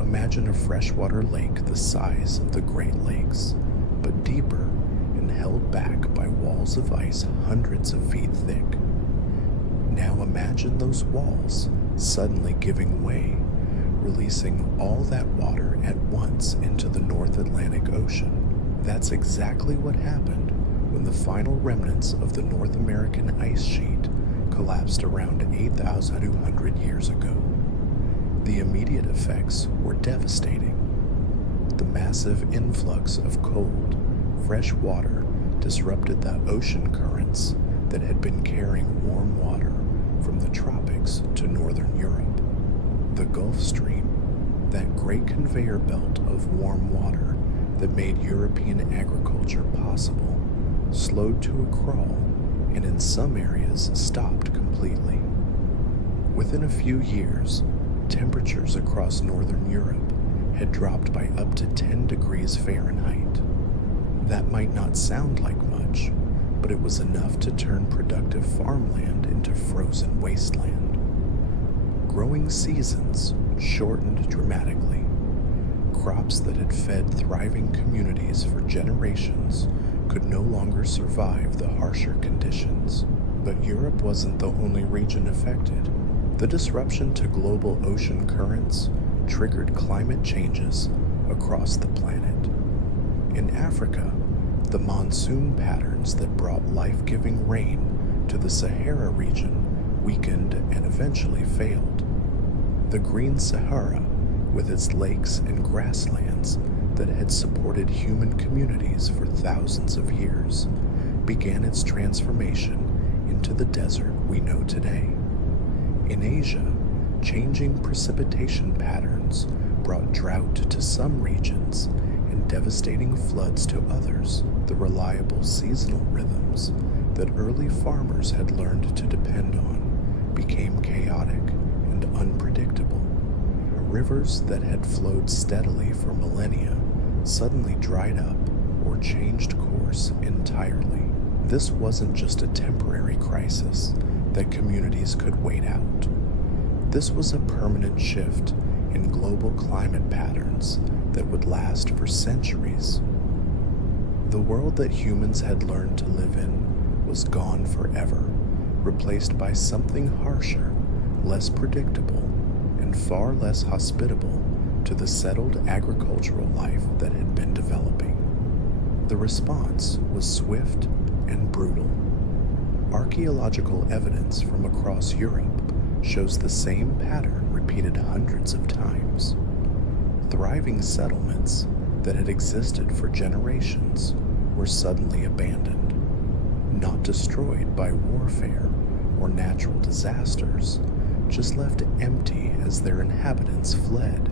Imagine a freshwater lake the size of the Great Lakes, but deeper and held back by walls of ice hundreds of feet thick. Now imagine those walls suddenly giving way, releasing all that water at once into the North Atlantic Ocean. That's exactly what happened when the final remnants of the North American ice sheet collapsed around 8,200 years ago. The immediate effects were devastating. The massive influx of cold, fresh water disrupted the ocean currents that had been carrying warm water from the tropics to northern Europe. The Gulf Stream, that great conveyor belt of warm water that made European agriculture possible, slowed to a crawl and in some areas stopped completely. Within a few years, temperatures across northern Europe had dropped by up to 10 degrees Fahrenheit. That might not sound like much, but it was enough to turn productive farmland into frozen wasteland. Growing seasons shortened dramatically. Crops that had fed thriving communities for generations could no longer survive the harsher conditions. But Europe wasn't the only region affected. The disruption to global ocean currents triggered climate changes across the planet. In Africa, the monsoon patterns that brought life-giving rain to the Sahara region weakened and eventually failed. The Green Sahara, with its lakes and grasslands that had supported human communities for thousands of years, began its transformation into the desert we know today. In Asia, changing precipitation patterns brought drought to some regions and devastating floods to others. The reliable seasonal rhythms that early farmers had learned to depend on became chaotic and unpredictable. Rivers that had flowed steadily for millennia suddenly dried up or changed course entirely. This wasn't just a temporary crisis that communities could wait out. This was a permanent shift in global climate patterns that would last for centuries. The world that humans had learned to live in was gone forever, replaced by something harsher, less predictable, and far less hospitable to the settled agricultural life that had been developing. The response was swift and brutal. Archaeological evidence from across Europe shows the same pattern repeated hundreds of times. Thriving settlements that had existed for generations were suddenly abandoned, not destroyed by warfare or natural disasters, just left empty as their inhabitants fled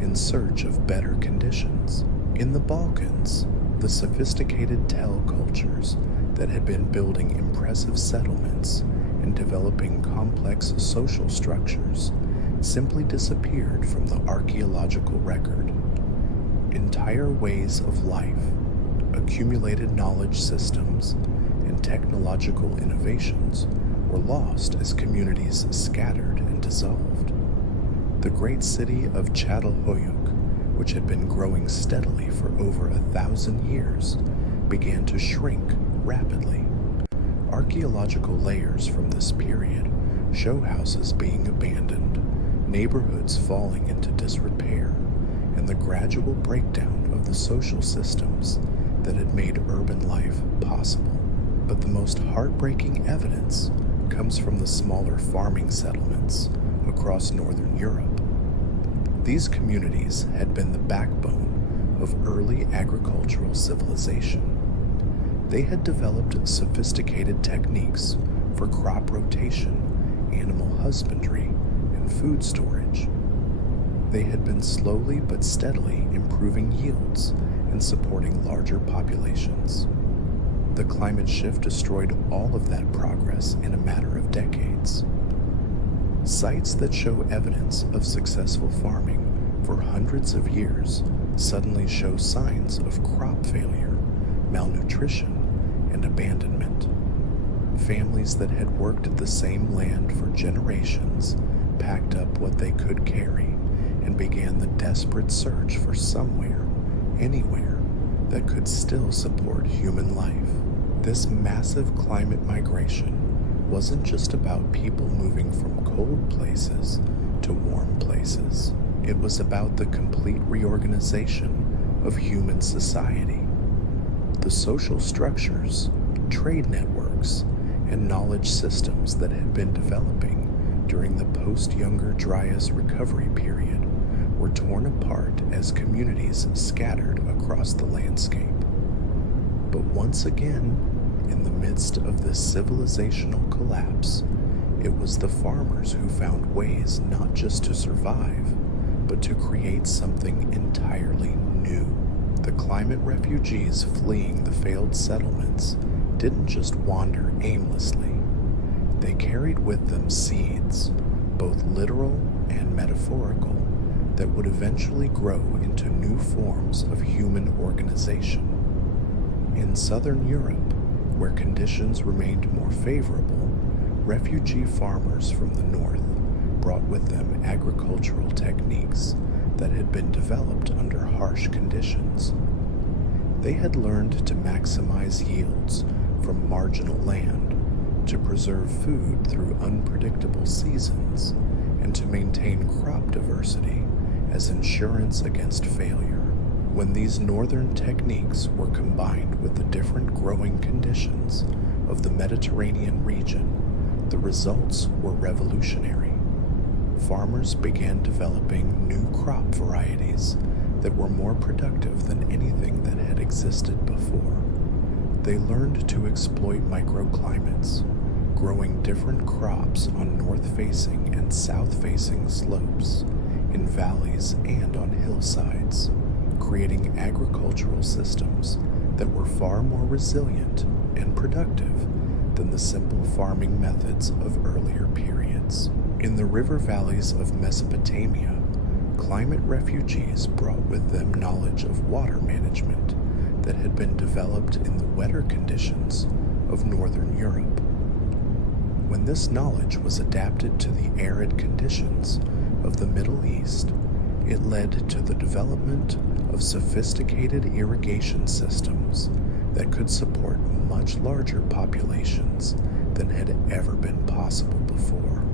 in search of better conditions. In the Balkans, the sophisticated Tell cultures that had been building impressive settlements and developing complex social structures simply disappeared from the archaeological record. Entire ways of life, accumulated knowledge systems, and technological innovations were lost as communities scattered and dissolved. The great city of Çatalhöyük, which had been growing steadily for over 1,000 years, began to shrink rapidly. Archaeological layers from this period show houses being abandoned, neighborhoods falling into disrepair, and the gradual breakdown of the social systems that had made urban life possible. But the most heartbreaking evidence comes from the smaller farming settlements across northern Europe. These communities had been the backbone of early agricultural civilization. They had developed sophisticated techniques for crop rotation, animal husbandry, and food storage. They had been slowly but steadily improving yields and supporting larger populations. The climate shift destroyed all of that progress in a matter of decades. Sites that show evidence of successful farming for hundreds of years suddenly show signs of crop failure, malnutrition, and abandonment. Families that had worked the same land for generations packed up what they could carry and began the desperate search for somewhere, anywhere, that could still support human life. This massive climate migration wasn't just about people moving from cold places to warm places. It was about the complete reorganization of human society. The social structures, trade networks, and knowledge systems that had been developing during the post-Younger Dryas recovery period were torn apart as communities scattered across the landscape. But once again, in the midst of this civilizational collapse, it was the farmers who found ways not just to survive, but to create something entirely new. The climate refugees fleeing the failed settlements didn't just wander aimlessly. They carried with them seeds, both literal and metaphorical, that would eventually grow into new forms of human organization. In southern Europe, where conditions remained more favorable, refugee farmers from the north brought with them agricultural techniques that had been developed under harsh conditions. They had learned to maximize yields from marginal land, to preserve food through unpredictable seasons, and to maintain crop diversity as insurance against failure. When these northern techniques were combined with the different growing conditions of the Mediterranean region, the results were revolutionary. Farmers began developing new crop varieties that were more productive than anything that had existed before. They learned to exploit microclimates, growing different crops on north-facing and south-facing slopes, in valleys and on hillsides, creating agricultural systems that were far more resilient and productive than the simple farming methods of earlier periods. In the river valleys of Mesopotamia, climate refugees brought with them knowledge of water management that had been developed in the wetter conditions of northern Europe. When this knowledge was adapted to the arid conditions of the Middle East, it led to the development of sophisticated irrigation systems that could support much larger populations than had ever been possible before.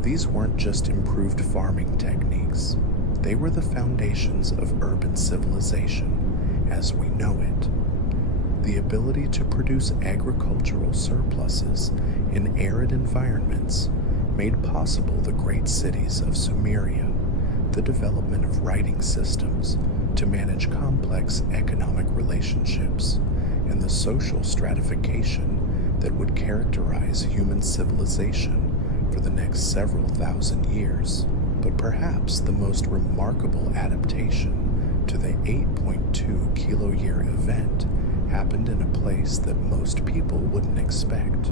These weren't just improved farming techniques, they were the foundations of urban civilization as we know it. The ability to produce agricultural surpluses in arid environments made possible the great cities of Sumeria, the development of writing systems to manage complex economic relationships, and the social stratification that would characterize human civilization for the next several thousand years. But perhaps the most remarkable adaptation to the 8.2 kiloyear event happened in a place that most people wouldn't expect.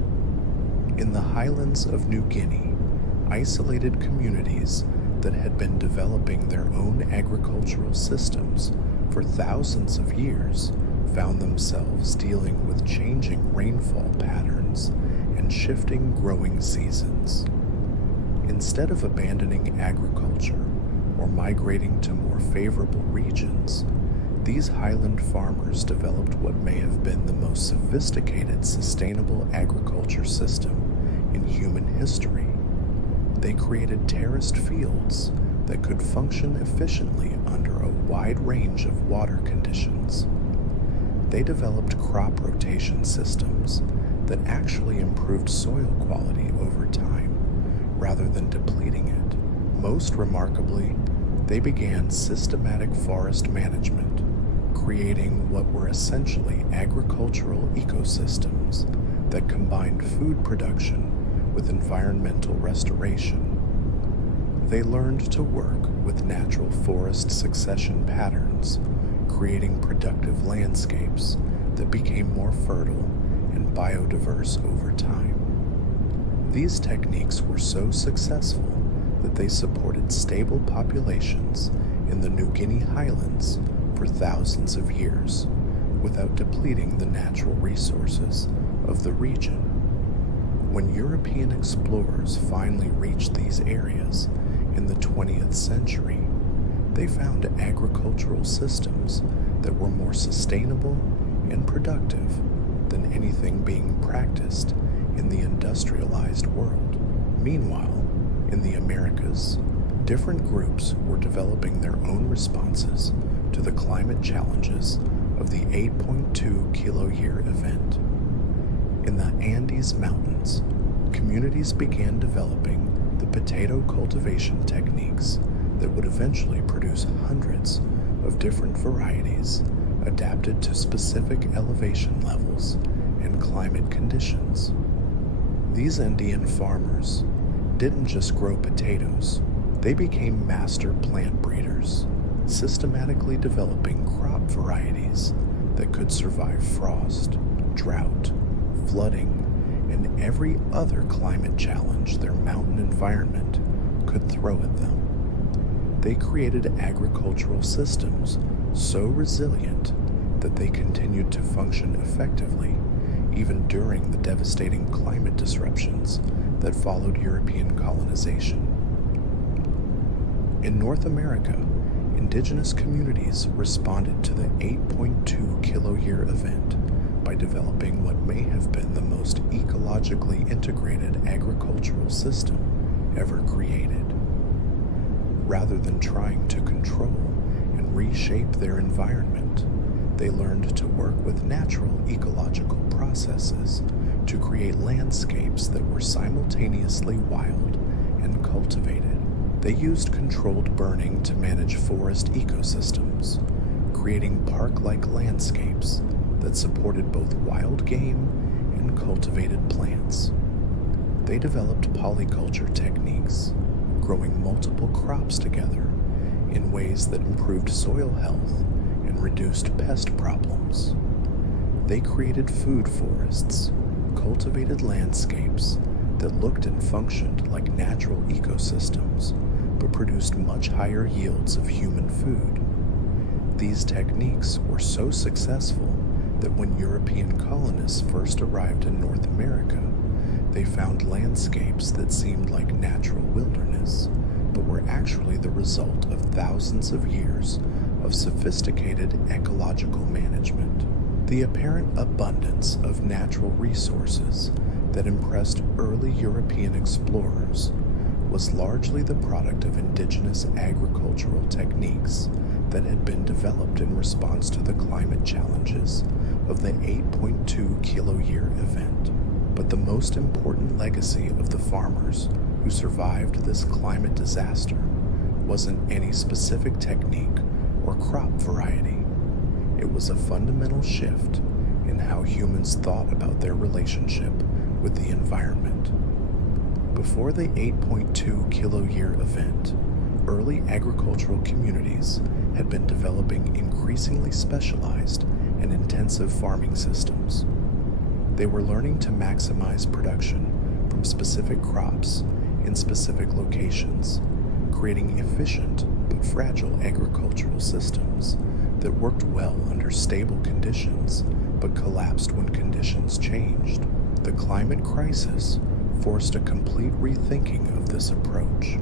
In the highlands of New Guinea, isolated communities that had been developing their own agricultural systems for thousands of years found themselves dealing with changing rainfall patterns and shifting growing seasons. Instead of abandoning agriculture or migrating to more favorable regions, these highland farmers developed what may have been the most sophisticated sustainable agriculture system in human history. They created terraced fields that could function efficiently under a wide range of water conditions. They developed crop rotation systems that actually improved soil quality over time rather than depleting it. Most remarkably, they began systematic forest management, creating what were essentially agricultural ecosystems that combined food production with environmental restoration. They learned to work with natural forest succession patterns, creating productive landscapes that became more fertile and biodiverse over time. These techniques were so successful that they supported stable populations in the New Guinea highlands for thousands of years without depleting the natural resources of the region. When European explorers finally reached these areas in the 20th century, they found agricultural systems that were more sustainable and productive than anything being practiced in the industrialized world. Meanwhile, in the Americas, different groups were developing their own responses to the climate challenges of the 8.2 kiloyear event. In the Andes Mountains, communities began developing the potato cultivation techniques that would eventually produce hundreds of different varieties adapted to specific elevation levels and climate conditions. These Andean farmers didn't just grow potatoes, they became master plant breeders, systematically developing crop varieties that could survive frost, drought, flooding, and every other climate challenge their mountain environment could throw at them. They created agricultural systems so resilient that they continued to function effectively even during the devastating climate disruptions that followed European colonization. In North America, indigenous communities responded to the 8.2 kiloyear event by developing what may have been the most ecologically integrated agricultural system ever created. Rather than trying to control and reshape their environment, they learned to work with natural ecological processes to create landscapes that were simultaneously wild and cultivated. They used controlled burning to manage forest ecosystems, creating park-like landscapes that supported both wild game and cultivated plants. They developed polyculture techniques, growing multiple crops together in ways that improved soil health and reduced pest problems. They created food forests, cultivated landscapes that looked and functioned like natural ecosystems, but produced much higher yields of human food. These techniques were so successful that when European colonists first arrived in North America, they found landscapes that seemed like natural wilderness, but were actually the result of thousands of years of sophisticated ecological management. The apparent abundance of natural resources that impressed early European explorers was largely the product of indigenous agricultural techniques that had been developed in response to the climate challenges of the 8.2 kiloyear event. But the most important legacy of the farmers who survived this climate disaster wasn't any specific technique or crop variety. It was a fundamental shift in how humans thought about their relationship with the environment. Before the 8.2 kiloyear event, early agricultural communities had been developing increasingly specialized and intensive farming systems. They were learning to maximize production from specific crops in specific locations, creating efficient but fragile agricultural systems that worked well under stable conditions but collapsed when conditions changed. The climate crisis forced a complete rethinking of this approach.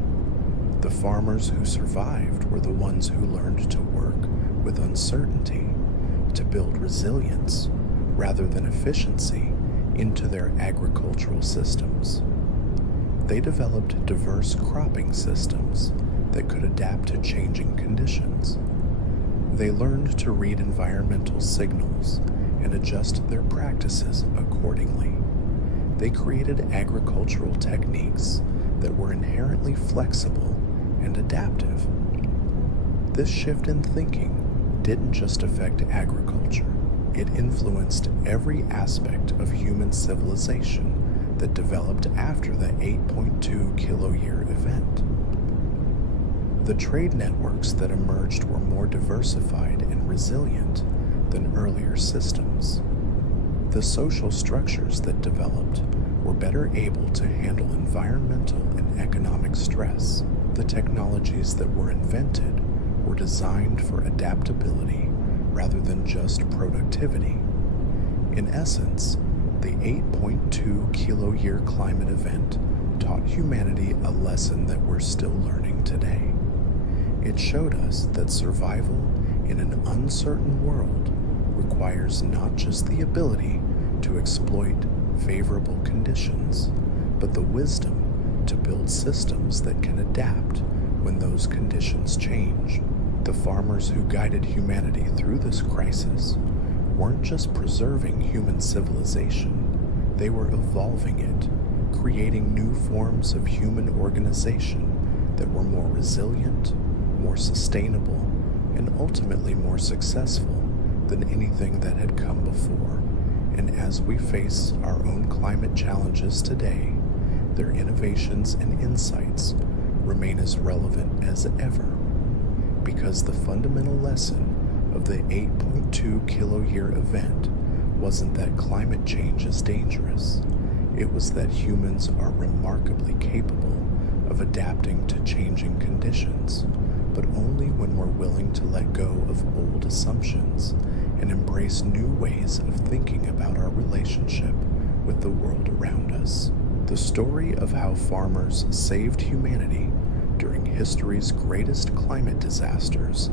The farmers who survived were the ones who learned to work with uncertainty, to build resilience rather than efficiency into their agricultural systems. They developed diverse cropping systems that could adapt to changing conditions. They learned to read environmental signals and adjust their practices accordingly. They created agricultural techniques that were inherently flexible and adaptive. This shift in thinking didn't just affect agriculture, it influenced every aspect of human civilization that developed after the 8.2 kiloyear event. The trade networks that emerged were more diversified and resilient than earlier systems. The social structures that developed were better able to handle environmental and economic stress. The technologies that were invented were designed for adaptability rather than just productivity. In essence, the 8.2 kiloyear climate event taught humanity a lesson that we're still learning today. It showed us that survival in an uncertain world requires not just the ability to exploit favorable conditions, but the wisdom to build systems that can adapt when those conditions change. The farmers who guided humanity through this crisis weren't just preserving human civilization, they were evolving it, creating new forms of human organization that were more resilient, more sustainable, and ultimately more successful than anything that had come before. And as we face our own climate challenges today, their innovations and insights remain as relevant as ever, because the fundamental lesson of the 8.2 kiloyear event wasn't that climate change is dangerous. It was that humans are remarkably capable of adapting to changing conditions, but only when we're willing to let go of old assumptions and embrace new ways of thinking about our relationship with the world around us. The story of how farmers saved humanity during history's greatest climate disasters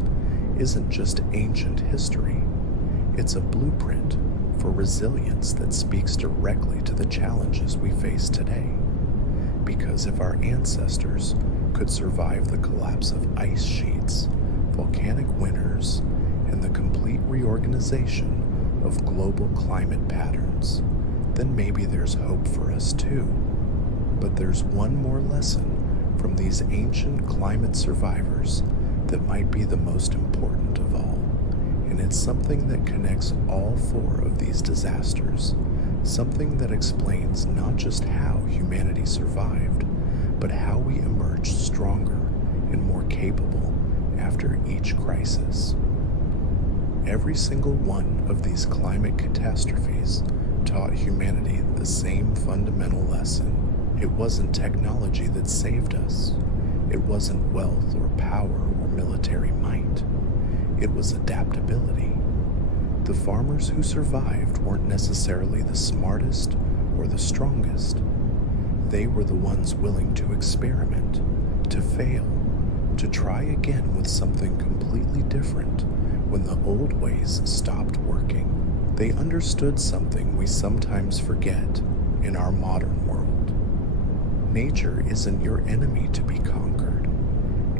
isn't just ancient history, it's a blueprint for resilience that speaks directly to the challenges we face today. Because if our ancestors could survive the collapse of ice sheets, volcanic winters, and the complete reorganization of global climate patterns, then maybe there's hope for us too. But there's one more lesson from these ancient climate survivors that might be the most important of all, and it's something that connects all four of these disasters, something that explains not just how humanity survived, but how we emerged stronger and more capable after each crisis. Every single one of these climate catastrophes taught humanity the same fundamental lesson. It wasn't technology that saved us. It wasn't wealth or power or military might. It was adaptability. The farmers who survived weren't necessarily the smartest or the strongest. They were the ones willing to experiment, to fail, to try again with something completely different when the old ways stopped working. They understood something we sometimes forget in our modern world. Nature isn't your enemy to be conquered.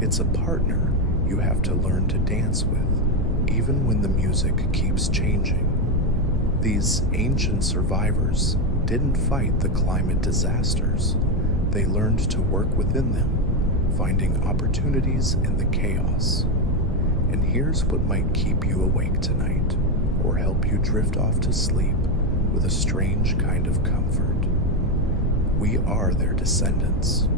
It's a partner you have to learn to dance with, even when the music keeps changing. These ancient survivors didn't fight the climate disasters. They learned to work within them, finding opportunities in the chaos. And here's what might keep you awake tonight, or help you drift off to sleep with a strange kind of comfort. We are their descendants.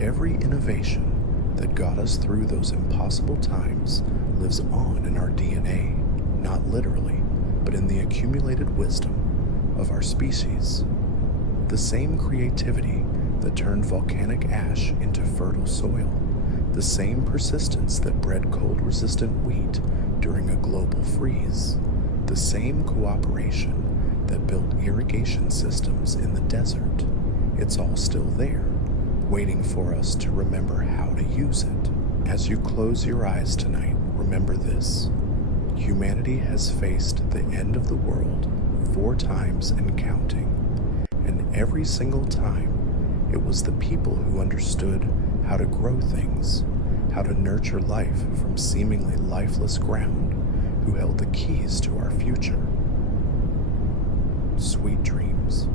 Every innovation that got us through those impossible times lives on in our DNA, not literally, but in the accumulated wisdom of our species. The same creativity that turned volcanic ash into fertile soil, the same persistence that bred cold-resistant wheat during a global freeze, the same cooperation that built irrigation systems in the desert. It's all still there, waiting for us to remember how to use it. As you close your eyes tonight, remember this. Humanity has faced the end of the world 4 times and counting, and every single time it was the people who understood how to grow things, how to nurture life from seemingly lifeless ground, who held the keys to our future. Sweet dreams.